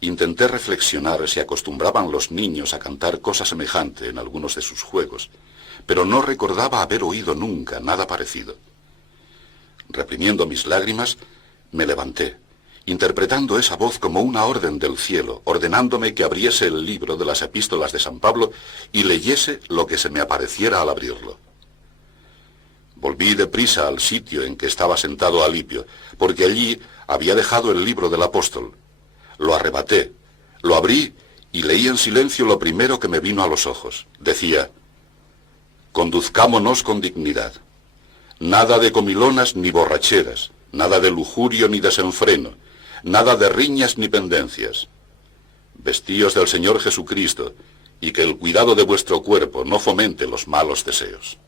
Intenté reflexionar si acostumbraban los niños a cantar cosa semejante en algunos de sus juegos, pero no recordaba haber oído nunca nada parecido. Reprimiendo mis lágrimas, me levanté, interpretando esa voz como una orden del cielo, ordenándome que abriese el libro de las epístolas de San Pablo y leyese lo que se me apareciera al abrirlo. Volví deprisa al sitio en que estaba sentado Alipio, porque allí había dejado el libro del apóstol. Lo arrebaté, lo abrí y leí en silencio lo primero que me vino a los ojos. Decía, conduzcámonos con dignidad. Nada de comilonas ni borracheras, nada de lujurio ni desenfreno, nada de riñas ni pendencias. Vestíos del Señor Jesucristo, y que el cuidado de vuestro cuerpo no fomente los malos deseos.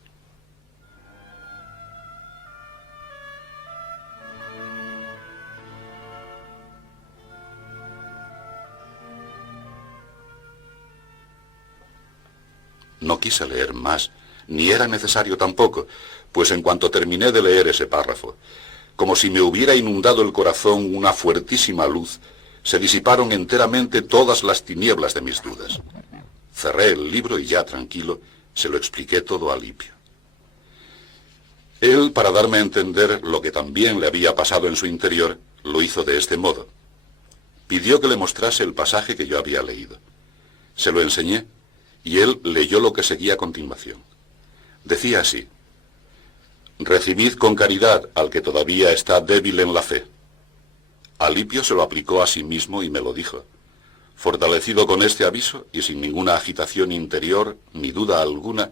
No quise leer más, ni era necesario tampoco, pues en cuanto terminé de leer ese párrafo, como si me hubiera inundado el corazón una fuertísima luz, se disiparon enteramente todas las tinieblas de mis dudas. Cerré el libro y ya tranquilo, se lo expliqué todo a Alipio. Él, para darme a entender lo que también le había pasado en su interior, lo hizo de este modo. Pidió que le mostrase el pasaje que yo había leído. Se lo enseñé, y él leyó lo que seguía a continuación. Decía así: «Recibid con caridad al que todavía está débil en la fe». Alipio se lo aplicó a sí mismo y me lo dijo. Fortalecido con este aviso y sin ninguna agitación interior ni duda alguna,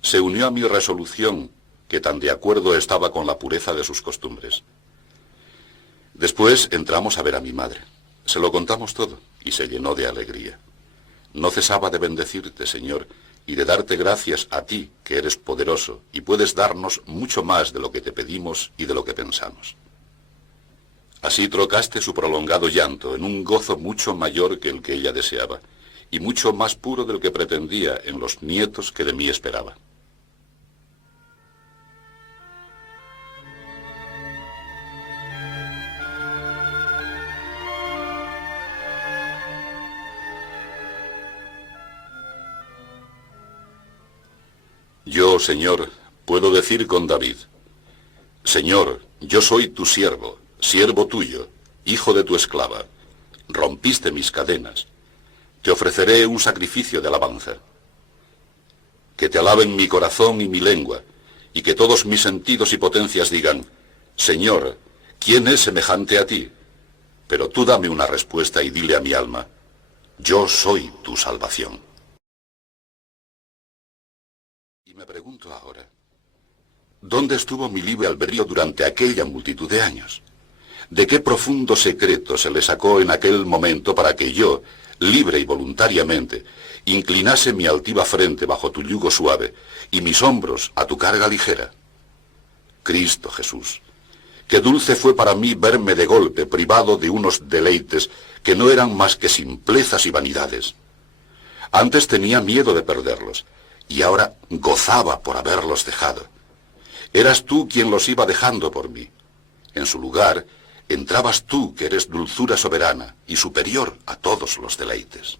se unió a mi resolución, que tan de acuerdo estaba con la pureza de sus costumbres. Después entramos a ver a mi madre. Se lo contamos todo y se llenó de alegría. No cesaba de bendecirte, Señor, y de darte gracias a ti, que eres poderoso y puedes darnos mucho más de lo que te pedimos y de lo que pensamos. Así trocaste su prolongado llanto en un gozo mucho mayor que el que ella deseaba, y mucho más puro del que pretendía en los nietos que de mí esperaba. Yo, Señor, puedo decir con David: Señor, yo soy tu siervo, siervo tuyo, hijo de tu esclava. Rompiste mis cadenas. Te ofreceré un sacrificio de alabanza. Que te alaben mi corazón y mi lengua, y que todos mis sentidos y potencias digan: Señor, ¿quién es semejante a ti? Pero tú dame una respuesta y dile a mi alma: yo soy tu salvación. Y me pregunto ahora, ¿dónde estuvo mi libre albedrío durante aquella multitud de años? ¿De qué profundo secreto se le sacó en aquel momento para que yo, libre y voluntariamente, inclinase mi altiva frente bajo tu yugo suave y mis hombros a tu carga ligera? Cristo Jesús, qué dulce fue para mí verme de golpe privado de unos deleites que no eran más que simplezas y vanidades. Antes tenía miedo de perderlos, y ahora gozaba por haberlos dejado. Eras tú quien los iba dejando por mí. En su lugar entrabas tú, que eres dulzura soberana y superior a todos los deleites.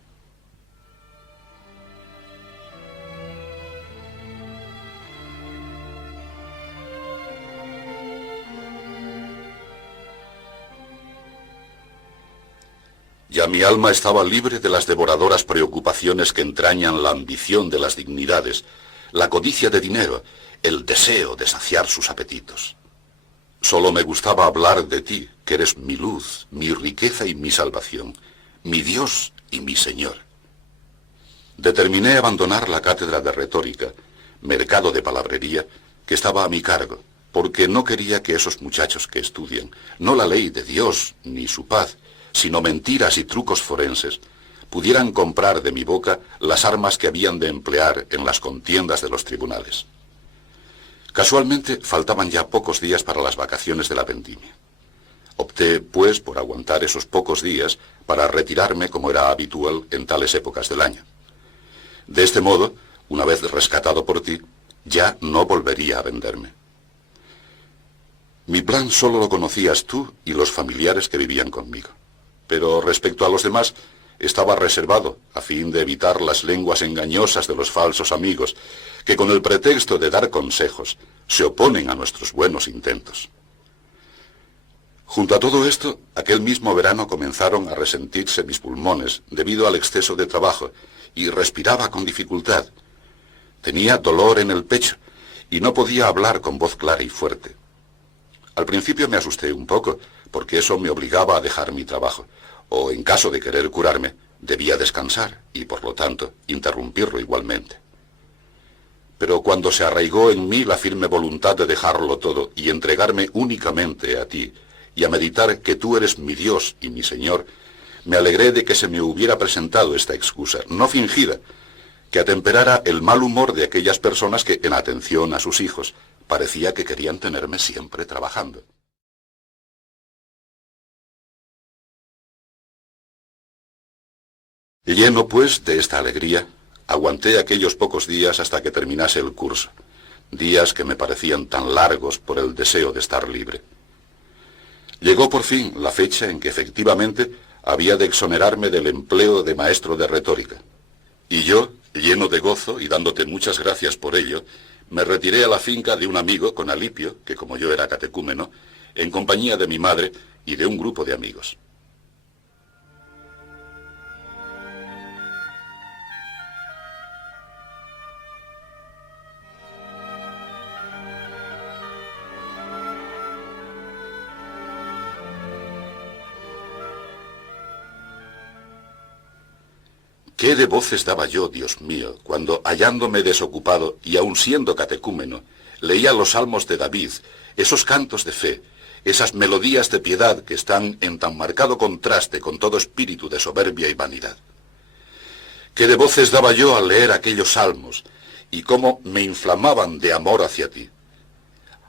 Ya mi alma estaba libre de las devoradoras preocupaciones que entrañan la ambición de las dignidades, la codicia de dinero, el deseo de saciar sus apetitos. Solo me gustaba hablar de ti, que eres mi luz, mi riqueza y mi salvación, mi Dios y mi Señor. Determiné abandonar la cátedra de retórica, mercado de palabrería, que estaba a mi cargo, porque no quería que esos muchachos que estudian, no la ley de Dios ni su paz, sino mentiras y trucos forenses, pudieran comprar de mi boca las armas que habían de emplear en las contiendas de los tribunales. Casualmente faltaban ya pocos días para las vacaciones de la vendimia. Opté, pues, por aguantar esos pocos días para retirarme como era habitual en tales épocas del año. De este modo, una vez rescatado por ti, ya no volvería a venderme. Mi plan solo lo conocías tú y los familiares que vivían conmigo. Pero respecto a los demás, estaba reservado, a fin de evitar las lenguas engañosas de los falsos amigos, que con el pretexto de dar consejos, se oponen a nuestros buenos intentos. Junto a todo esto, aquel mismo verano comenzaron a resentirse mis pulmones debido al exceso de trabajo, y respiraba con dificultad. Tenía dolor en el pecho, y no podía hablar con voz clara y fuerte. Al principio me asusté un poco, porque eso me obligaba a dejar mi trabajo, o en caso de querer curarme, debía descansar y, por lo tanto, interrumpirlo igualmente. Pero cuando se arraigó en mí la firme voluntad de dejarlo todo y entregarme únicamente a ti, y a meditar que tú eres mi Dios y mi Señor, me alegré de que se me hubiera presentado esta excusa, no fingida, que atemperara el mal humor de aquellas personas que, en atención a sus hijos, parecía que querían tenerme siempre trabajando. Lleno, pues, de esta alegría, aguanté aquellos pocos días hasta que terminase el curso, días que me parecían tan largos por el deseo de estar libre. Llegó por fin la fecha en que efectivamente había de exonerarme del empleo de maestro de retórica, y yo, lleno de gozo y dándote muchas gracias por ello, me retiré a la finca de un amigo con Alipio, que como yo era catecúmeno, en compañía de mi madre, y de un grupo de amigos. ¿Qué de voces daba yo, Dios mío, cuando, hallándome desocupado y aun siendo catecúmeno, leía los salmos de David, esos cantos de fe, esas melodías de piedad que están en tan marcado contraste con todo espíritu de soberbia y vanidad? ¿Qué de voces daba yo al leer aquellos salmos, y cómo me inflamaban de amor hacia ti?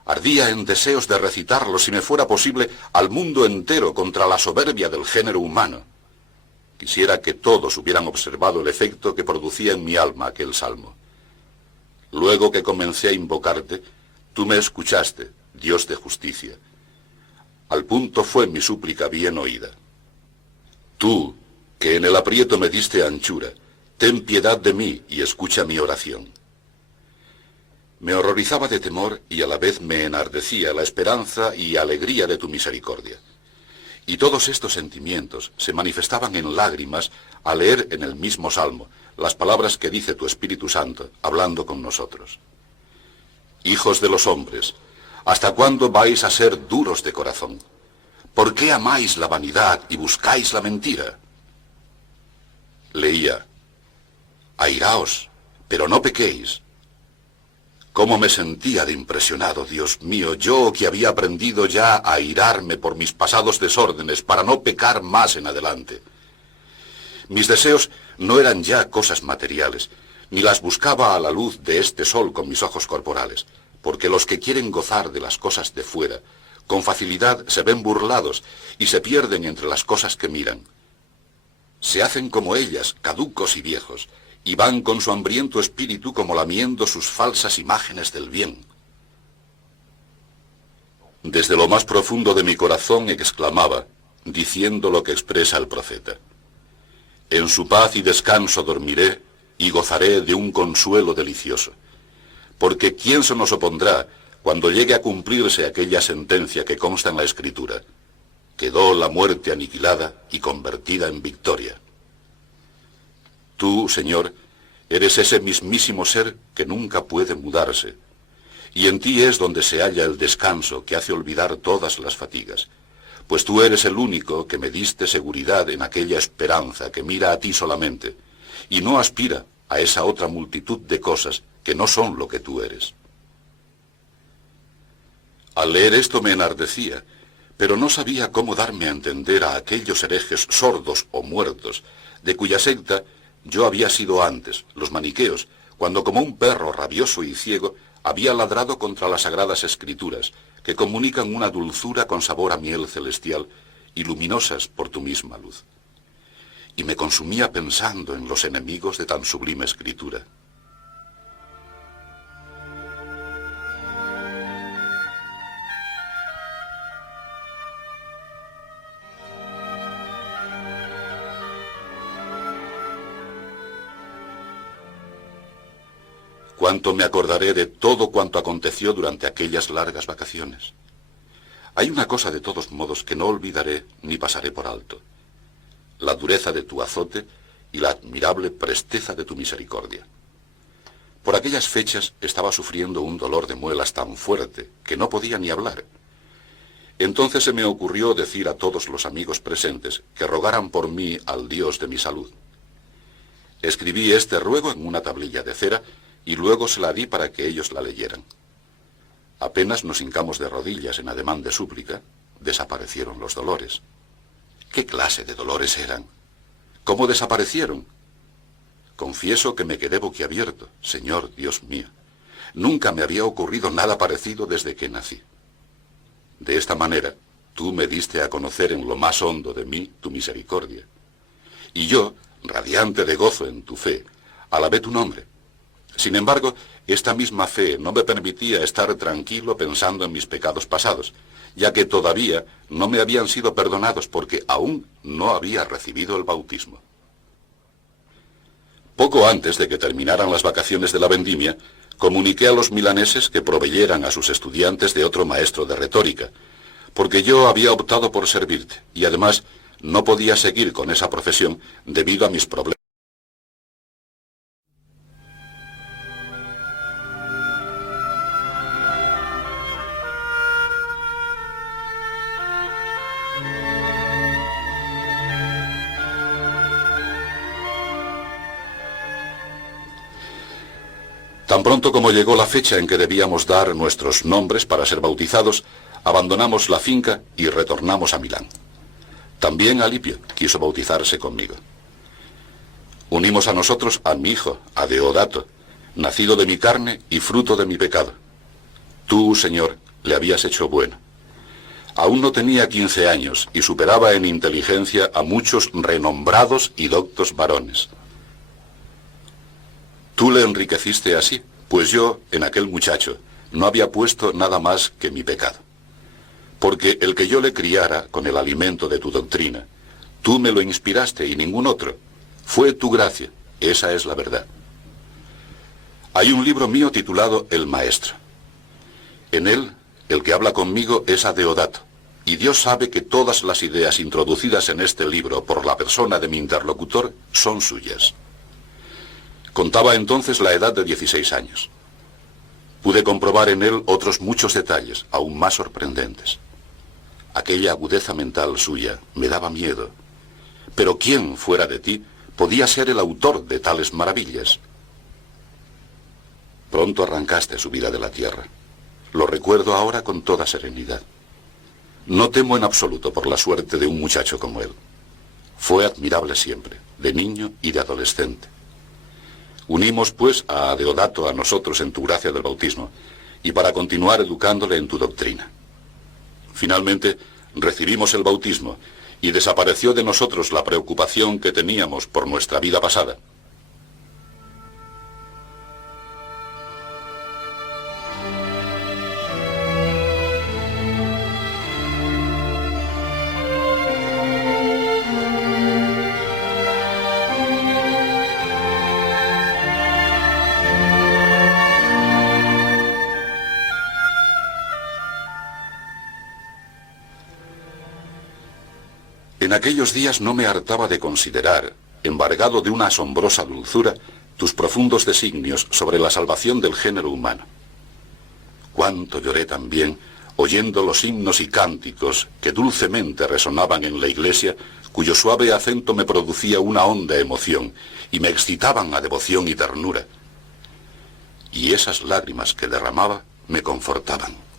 Ardía en deseos de recitarlos, si me fuera posible, al mundo entero contra la soberbia del género humano. Quisiera que todos hubieran observado el efecto que producía en mi alma aquel salmo. Luego que comencé a invocarte, tú me escuchaste, Dios de justicia. Al punto fue mi súplica bien oída. Tú, que en el aprieto me diste anchura, ten piedad de mí y escucha mi oración. Me horrorizaba de temor y a la vez me enardecía la esperanza y alegría de tu misericordia. Y todos estos sentimientos se manifestaban en lágrimas al leer en el mismo salmo las palabras que dice tu Espíritu Santo, hablando con nosotros. Hijos de los hombres, ¿hasta cuándo vais a ser duros de corazón? ¿Por qué amáis la vanidad y buscáis la mentira? Leía, airaos, pero no pequéis. ¿Cómo me sentía de impresionado, Dios mío, yo que había aprendido ya a airarme por mis pasados desórdenes para no pecar más en adelante? Mis deseos no eran ya cosas materiales, ni las buscaba a la luz de este sol con mis ojos corporales, porque los que quieren gozar de las cosas de fuera, con facilidad se ven burlados y se pierden entre las cosas que miran. Se hacen como ellas, caducos y viejos, y van con su hambriento espíritu como lamiendo sus falsas imágenes del bien. Desde lo más profundo de mi corazón exclamaba, diciendo lo que expresa el profeta. En su paz y descanso dormiré y gozaré de un consuelo delicioso. Porque ¿quién se nos opondrá cuando llegue a cumplirse aquella sentencia que consta en la Escritura? Quedó la muerte aniquilada y convertida en victoria. Tú, Señor, eres ese mismísimo ser que nunca puede mudarse, y en ti es donde se halla el descanso que hace olvidar todas las fatigas, pues tú eres el único que me diste seguridad en aquella esperanza que mira a ti solamente, y no aspira a esa otra multitud de cosas que no son lo que tú eres. Al leer esto me enardecía, pero no sabía cómo darme a entender a aquellos herejes sordos o muertos, de cuya secta yo había sido antes, los maniqueos, cuando como un perro rabioso y ciego había ladrado contra las sagradas escrituras, que comunican una dulzura con sabor a miel celestial y luminosas por tu misma luz. Y me consumía pensando en los enemigos de tan sublime escritura. Cuánto me acordaré de todo cuanto aconteció durante aquellas largas vacaciones. Hay una cosa de todos modos que no olvidaré ni pasaré por alto: la dureza de tu azote y la admirable presteza de tu misericordia. Por aquellas fechas estaba sufriendo un dolor de muelas tan fuerte que no podía ni hablar. Entonces se me ocurrió decir a todos los amigos presentes que rogaran por mí al Dios de mi salud. Escribí este ruego en una tablilla de cera y luego se la di para que ellos la leyeran. Apenas nos hincamos de rodillas en ademán de súplica, desaparecieron los dolores. ¿Qué clase de dolores eran? ¿Cómo desaparecieron? Confieso que me quedé boquiabierto, Señor Dios mío. Nunca me había ocurrido nada parecido desde que nací. De esta manera, tú me diste a conocer en lo más hondo de mí tu misericordia. Y yo, radiante de gozo en tu fe, alabé tu nombre. Sin embargo, esta misma fe no me permitía estar tranquilo pensando en mis pecados pasados, ya que todavía no me habían sido perdonados porque aún no había recibido el bautismo. Poco antes de que terminaran las vacaciones de la vendimia, comuniqué a los milaneses que proveyeran a sus estudiantes de otro maestro de retórica, porque yo había optado por servirte, y además no podía seguir con esa profesión debido a mis problemas. Tan pronto como llegó la fecha en que debíamos dar nuestros nombres para ser bautizados, abandonamos la finca y retornamos a Milán. También Alipio quiso bautizarse conmigo. Unimos a nosotros a mi hijo, a Deodato, nacido de mi carne y fruto de mi pecado. Tú, Señor, le habías hecho bueno. Aún no tenía 15 años y superaba en inteligencia a muchos renombrados y doctos varones. Tú le enriqueciste así, pues yo, en aquel muchacho, no había puesto nada más que mi pecado. Porque el que yo le criara con el alimento de tu doctrina, tú me lo inspiraste y ningún otro. Fue tu gracia, esa es la verdad. Hay un libro mío titulado El Maestro. En él, el que habla conmigo es a Deodato, y Dios sabe que todas las ideas introducidas en este libro por la persona de mi interlocutor son suyas. Contaba entonces la edad de 16 años. Pude comprobar en él otros muchos detalles, aún más sorprendentes. Aquella agudeza mental suya me daba miedo. Pero ¿quién, fuera de ti, podía ser el autor de tales maravillas? Pronto arrancaste su vida de la tierra. Lo recuerdo ahora con toda serenidad. No temo en absoluto por la suerte de un muchacho como él. Fue admirable siempre, de niño y de adolescente. Unimos, pues, a Deodato a nosotros en tu gracia del bautismo, y para continuar educándole en tu doctrina. Finalmente, recibimos el bautismo, y desapareció de nosotros la preocupación que teníamos por nuestra vida pasada. En aquellos días no me hartaba de considerar, embargado de una asombrosa dulzura, tus profundos designios sobre la salvación del género humano. Cuánto lloré también, oyendo los himnos y cánticos que dulcemente resonaban en la iglesia, cuyo suave acento me producía una honda emoción, y me excitaban a devoción y ternura. Y esas lágrimas que derramaba me confortaban.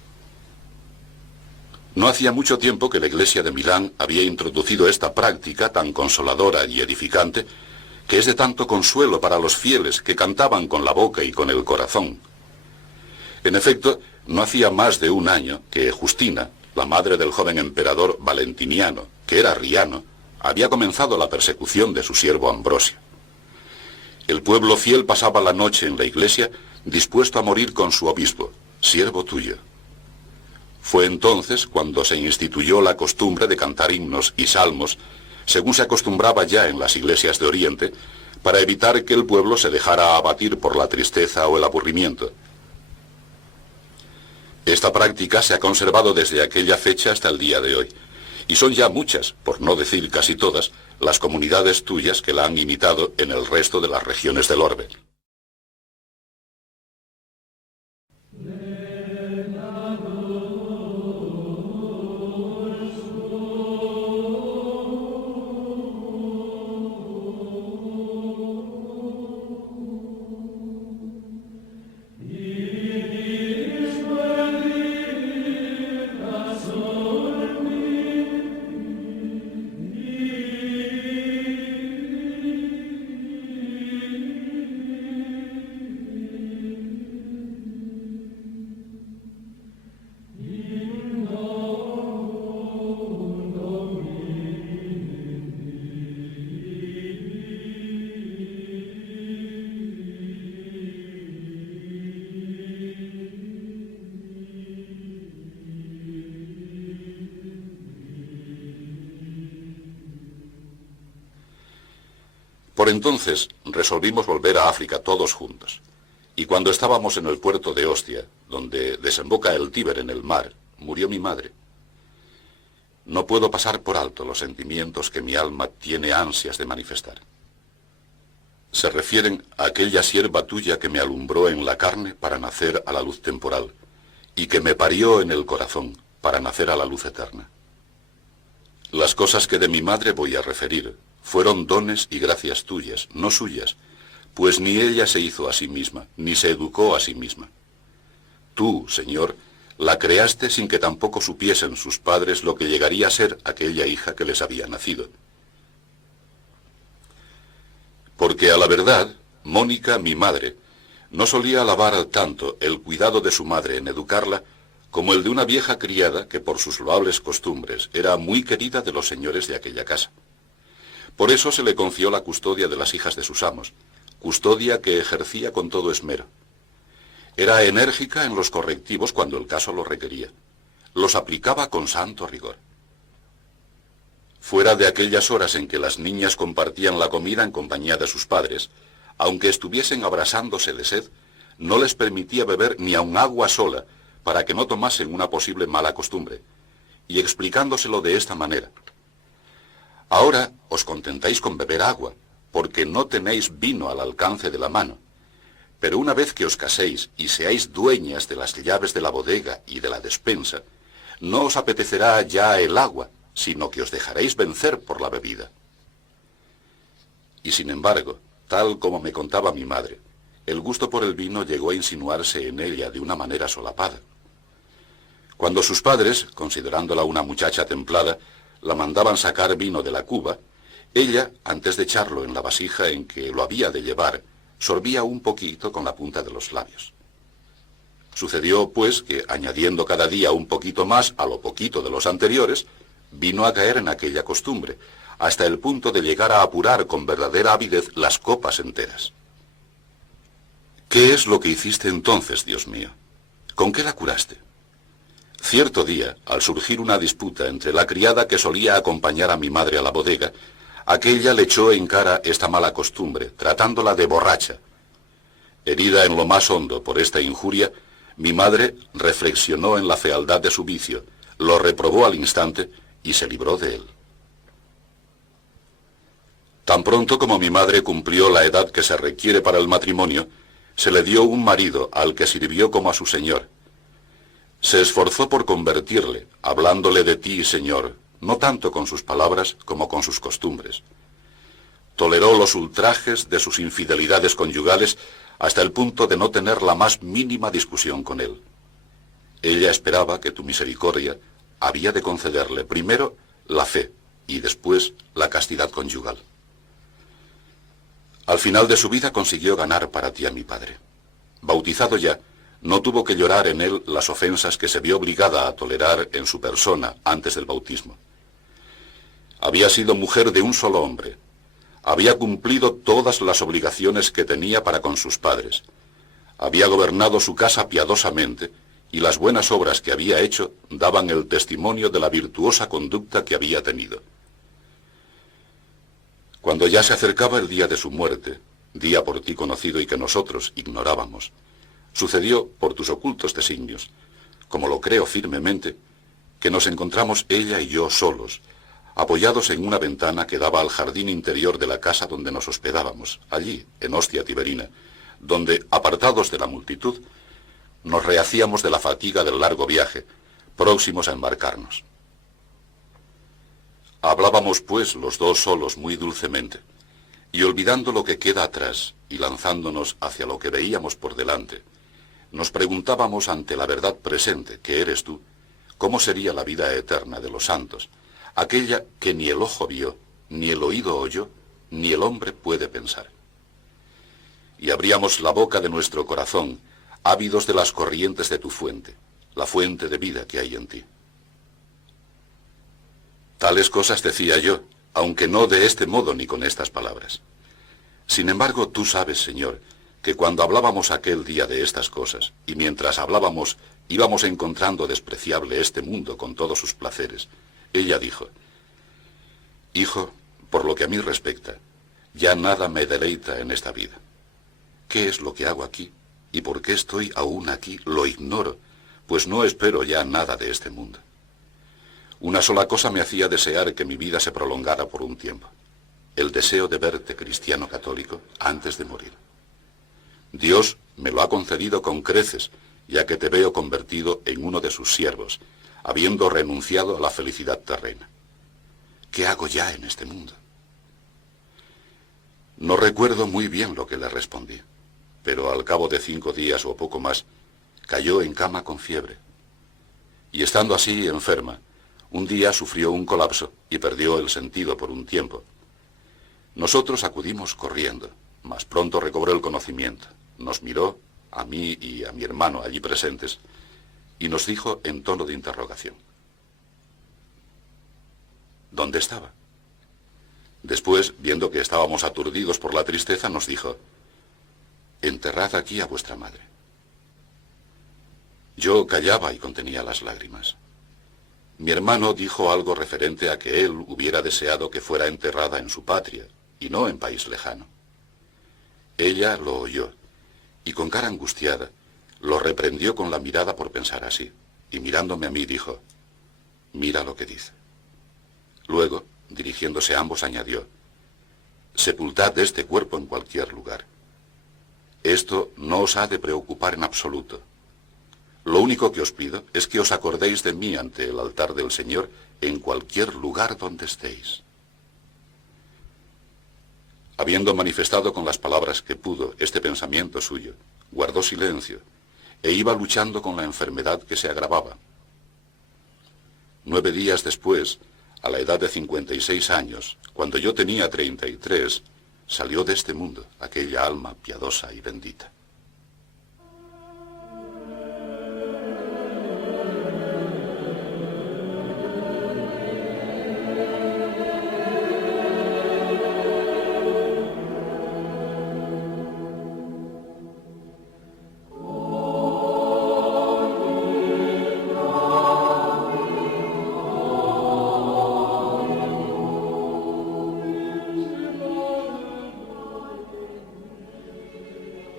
No hacía mucho tiempo que la iglesia de Milán había introducido esta práctica tan consoladora y edificante, que es de tanto consuelo para los fieles que cantaban con la boca y con el corazón. En efecto, no hacía más de un año que Justina, la madre del joven emperador Valentiniano, que era arriano, había comenzado la persecución de su siervo Ambrosio. El pueblo fiel pasaba la noche en la iglesia, dispuesto a morir con su obispo, siervo tuyo. Fue entonces cuando se instituyó la costumbre de cantar himnos y salmos, según se acostumbraba ya en las iglesias de Oriente, para evitar que el pueblo se dejara abatir por la tristeza o el aburrimiento. Esta práctica se ha conservado desde aquella fecha hasta el día de hoy, y son ya muchas, por no decir casi todas, las comunidades tuyas que la han imitado en el resto de las regiones del orbe. Por entonces resolvimos volver a África todos juntos, y cuando estábamos en el puerto de Ostia, donde desemboca el Tíber en el mar, murió mi madre. no puedo pasar por alto los sentimientos que mi alma tiene ansias de manifestar. Se refieren a aquella sierva tuya que me alumbró en la carne para nacer a la luz temporal, y que me parió en el corazón para nacer a la luz eterna. Las cosas que de mi madre voy a referir fueron dones y gracias tuyas, no suyas, pues ni ella se hizo a sí misma, ni se educó a sí misma. Tú, Señor, la creaste sin que tampoco supiesen sus padres lo que llegaría a ser aquella hija que les había nacido. Porque a la verdad, Mónica, mi madre, no solía alabar tanto el cuidado de su madre en educarla, como el de una vieja criada que por sus loables costumbres era muy querida de los señores de aquella casa. Por eso se le confió la custodia de las hijas de sus amos, custodia que ejercía con todo esmero. Era enérgica en los correctivos cuando el caso lo requería. Los aplicaba con santo rigor. Fuera de aquellas horas en que las niñas compartían la comida en compañía de sus padres, aunque estuviesen abrasándose de sed, no les permitía beber ni aun agua sola, para que no tomasen una posible mala costumbre, y explicándoselo de esta manera: ahora os contentáis con beber agua, porque no tenéis vino al alcance de la mano, pero una vez que os caséis y seáis dueñas de las llaves de la bodega y de la despensa, no os apetecerá ya el agua, sino que os dejaréis vencer por la bebida. Y sin embargo, tal como me contaba mi madre, el gusto por el vino llegó a insinuarse en ella de una manera solapada. Cuando sus padres, considerándola una muchacha templada, la mandaban sacar vino de la cuba, ella, antes de echarlo en la vasija en que lo había de llevar, sorbía un poquito con la punta de los labios. Sucedió, pues, que, añadiendo cada día un poquito más a lo poquito de los anteriores, vino a caer en aquella costumbre, hasta el punto de llegar a apurar con verdadera avidez las copas enteras. ¿Qué es lo que hiciste entonces, Dios mío? ¿Con qué la curaste? Cierto día, al surgir una disputa entre la criada que solía acompañar a mi madre a la bodega, aquella le echó en cara esta mala costumbre, tratándola de borracha. Herida en lo más hondo por esta injuria, mi madre reflexionó en la fealdad de su vicio, lo reprobó al instante y se libró de él. Tan pronto como mi madre cumplió la edad que se requiere para el matrimonio, se le dio un marido al que sirvió como a su señor. Se esforzó por convertirle, hablándole de ti, Señor, no tanto con sus palabras como con sus costumbres. Toleró los ultrajes de sus infidelidades conyugales hasta el punto de no tener la más mínima discusión con él. Ella esperaba que tu misericordia había de concederle primero la fe y después la castidad conyugal. Al final de su vida consiguió ganar para ti a mi padre. Bautizado ya, no tuvo que llorar en él las ofensas que se vio obligada a tolerar en su persona antes del bautismo. Había sido mujer de un solo hombre. Había cumplido todas las obligaciones que tenía para con sus padres. Había gobernado su casa piadosamente, y las buenas obras que había hecho daban el testimonio de la virtuosa conducta que había tenido. Cuando ya se acercaba el día de su muerte, día por ti conocido y que nosotros ignorábamos, sucedió por tus ocultos designios, como lo creo firmemente, que nos encontramos ella y yo solos, apoyados en una ventana que daba al jardín interior de la casa donde nos hospedábamos, allí, en Ostia Tiberina, donde, apartados de la multitud, nos rehacíamos de la fatiga del largo viaje, próximos a embarcarnos. Hablábamos, pues, los dos solos muy dulcemente, y olvidando lo que queda atrás y lanzándonos hacia lo que veíamos por delante, nos preguntábamos ante la verdad presente, que eres tú, cómo sería la vida eterna de los santos, aquella que ni el ojo vio, ni el oído oyó, ni el hombre puede pensar. Y abríamos la boca de nuestro corazón, ávidos de las corrientes de tu fuente, la fuente de vida que hay en ti. Tales cosas decía yo, aunque no de este modo ni con estas palabras. Sin embargo, tú sabes, Señor, que cuando hablábamos aquel día de estas cosas, y mientras hablábamos íbamos encontrando despreciable este mundo con todos sus placeres, ella dijo: Hijo, por lo que a mí respecta, ya nada me deleita en esta vida. ¿Qué es lo que hago aquí? ¿Y por qué estoy aún aquí? Lo ignoro, pues no espero ya nada de este mundo. Una sola cosa me hacía desear que mi vida se prolongara por un tiempo: el deseo de verte cristiano católico antes de morir. Dios me lo ha concedido con creces, ya que te veo convertido en uno de sus siervos, habiendo renunciado a la felicidad terrena. ¿Qué hago ya en este mundo? No recuerdo muy bien lo que le respondí, pero al cabo de 5 días o poco más, cayó en cama con fiebre. Y estando así enferma, un día sufrió un colapso y perdió el sentido por un tiempo. Nosotros acudimos corriendo, mas pronto recobró el conocimiento. Nos miró, a mí y a mi hermano allí presentes, y nos dijo en tono de interrogación: ¿dónde estaba? Después, viendo que estábamos aturdidos por la tristeza, nos dijo: enterrad aquí a vuestra madre. Yo callaba y contenía las lágrimas. Mi hermano dijo algo referente a que él hubiera deseado que fuera enterrada en su patria, y no en país lejano. Ella lo oyó, y con cara angustiada, lo reprendió con la mirada por pensar así, y mirándome a mí dijo: mira lo que dice. Luego, dirigiéndose a ambos, añadió: sepultad este cuerpo en cualquier lugar. Esto no os ha de preocupar en absoluto. Lo único que os pido es que os acordéis de mí ante el altar del Señor en cualquier lugar donde estéis. Habiendo manifestado con las palabras que pudo este pensamiento suyo, guardó silencio e iba luchando con la enfermedad que se agravaba. 9 días después, a la edad de 56 años, cuando yo tenía 33, salió de este mundo aquella alma piadosa y bendita.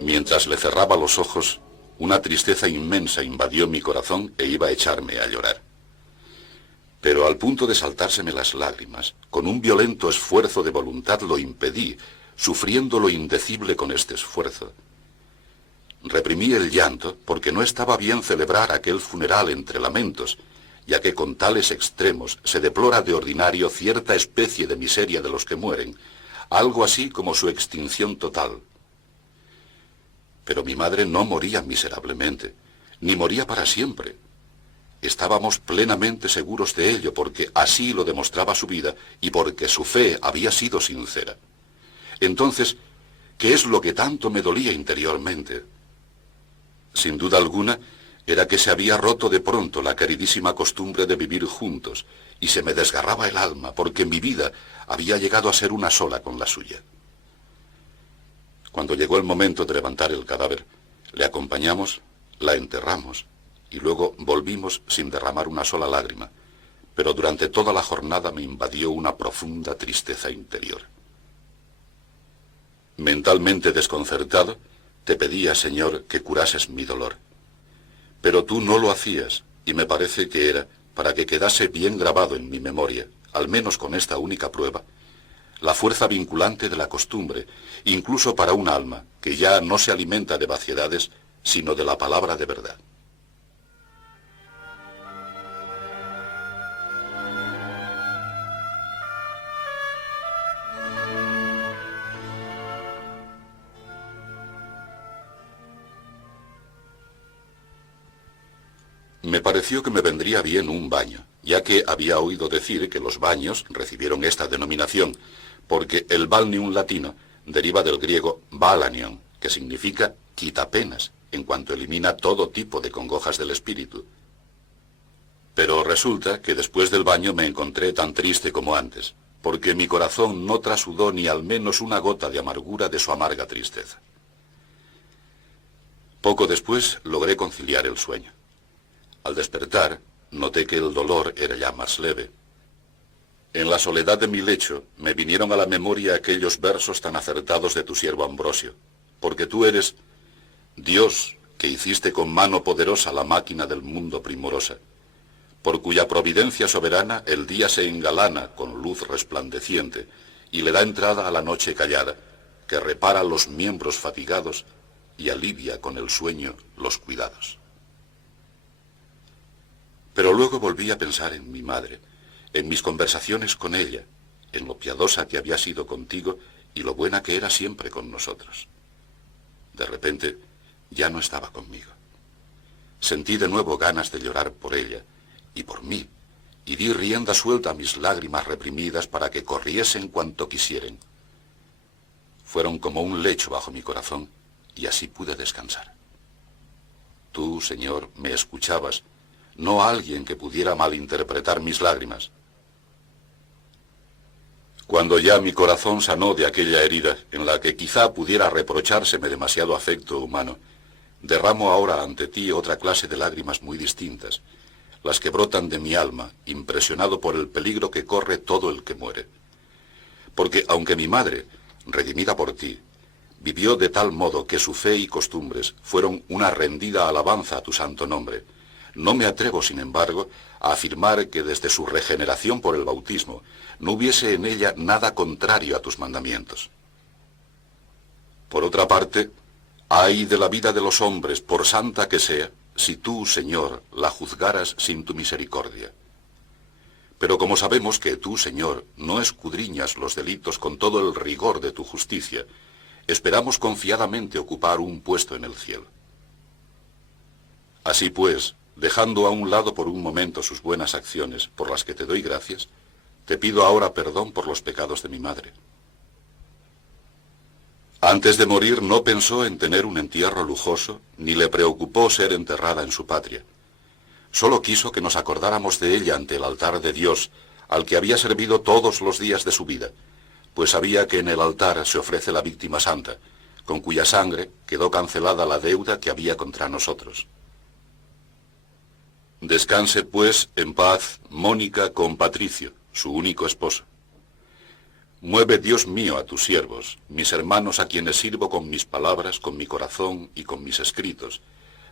Mientras le cerraba los ojos, una tristeza inmensa invadió mi corazón e iba a echarme a llorar. Pero al punto de saltárseme las lágrimas, con un violento esfuerzo de voluntad lo impedí, sufriendo lo indecible con este esfuerzo. Reprimí el llanto porque no estaba bien celebrar aquel funeral entre lamentos, ya que con tales extremos se deplora de ordinario cierta especie de miseria de los que mueren, algo así como su extinción total. Pero mi madre no moría miserablemente, ni moría para siempre. Estábamos plenamente seguros de ello porque así lo demostraba su vida y porque su fe había sido sincera. Entonces, ¿qué es lo que tanto me dolía interiormente? Sin duda alguna, era que se había roto de pronto la queridísima costumbre de vivir juntos y se me desgarraba el alma porque mi vida había llegado a ser una sola con la suya. Cuando llegó el momento de levantar el cadáver, le acompañamos, la enterramos y luego volvimos sin derramar una sola lágrima, pero durante toda la jornada me invadió una profunda tristeza interior. Mentalmente desconcertado, te pedía, Señor, que curases mi dolor. Pero tú no lo hacías, y me parece que era para que quedase bien grabado en mi memoria, al menos con esta única prueba, la fuerza vinculante de la costumbre, incluso para un alma que ya no se alimenta de vaciedades, sino de la palabra de verdad. Me pareció que me vendría bien un baño, ya que había oído decir que los baños recibieron esta denominación, porque el balneum latino deriva del griego balanion, que significa quitapenas, en cuanto elimina todo tipo de congojas del espíritu. Pero resulta que después del baño me encontré tan triste como antes, porque mi corazón no trasudó ni al menos una gota de amargura de su amarga tristeza. Poco después logré conciliar el sueño. Al despertar, noté que el dolor era ya más leve. En la soledad de mi lecho me vinieron a la memoria aquellos versos tan acertados de tu siervo Ambrosio, porque tú eres Dios que hiciste con mano poderosa la máquina del mundo primorosa. por cuya providencia soberana el día se engalana con luz resplandeciente y le da entrada a la noche callada, que repara los miembros fatigados y alivia con el sueño los cuidados. Pero luego volví a pensar en mi madre, en mis conversaciones con ella, en lo piadosa que había sido contigo y lo buena que era siempre con nosotros. De repente, ya no estaba conmigo. Sentí de nuevo ganas de llorar por ella y por mí, y di rienda suelta a mis lágrimas reprimidas para que corriesen cuanto quisieren. Fueron como un lecho bajo mi corazón, y así pude descansar. Tú, Señor, me escuchabas, no a alguien que pudiera malinterpretar mis lágrimas. Cuando ya mi corazón sanó de aquella herida, en la que quizá pudiera reprochárseme demasiado afecto humano, derramo ahora ante ti otra clase de lágrimas muy distintas, las que brotan de mi alma, impresionado por el peligro que corre todo el que muere. Porque aunque mi madre, redimida por ti, vivió de tal modo que su fe y costumbres fueron una rendida alabanza a tu santo nombre, no me atrevo, sin embargo, a afirmar que desde su regeneración por el bautismo no hubiese en ella nada contrario a tus mandamientos. Por otra parte, ay de la vida de los hombres, por santa que sea, si tú, Señor, la juzgaras sin tu misericordia. Pero como sabemos que tú, Señor, no escudriñas los delitos con todo el rigor de tu justicia, esperamos confiadamente ocupar un puesto en el cielo. Así pues, dejando a un lado por un momento sus buenas acciones, por las que te doy gracias, te pido ahora perdón por los pecados de mi madre. Antes de morir no pensó en tener un entierro lujoso, ni le preocupó ser enterrada en su patria. Solo quiso que nos acordáramos de ella ante el altar de Dios, al que había servido todos los días de su vida, pues sabía que en el altar se ofrece la víctima santa, con cuya sangre quedó cancelada la deuda que había contra nosotros. Descanse, pues, en paz Mónica con Patricio, su único esposo. Mueve, Dios mío, a tus siervos, mis hermanos a quienes sirvo con mis palabras, con mi corazón y con mis escritos,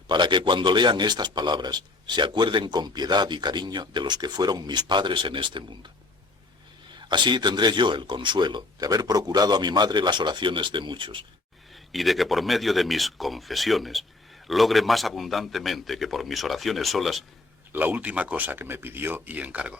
para que cuando lean estas palabras se acuerden con piedad y cariño de los que fueron mis padres en este mundo. Así tendré yo el consuelo de haber procurado a mi madre las oraciones de muchos, y de que por medio de mis confesiones logre más abundantemente que por mis oraciones solas la última cosa que me pidió y encargó.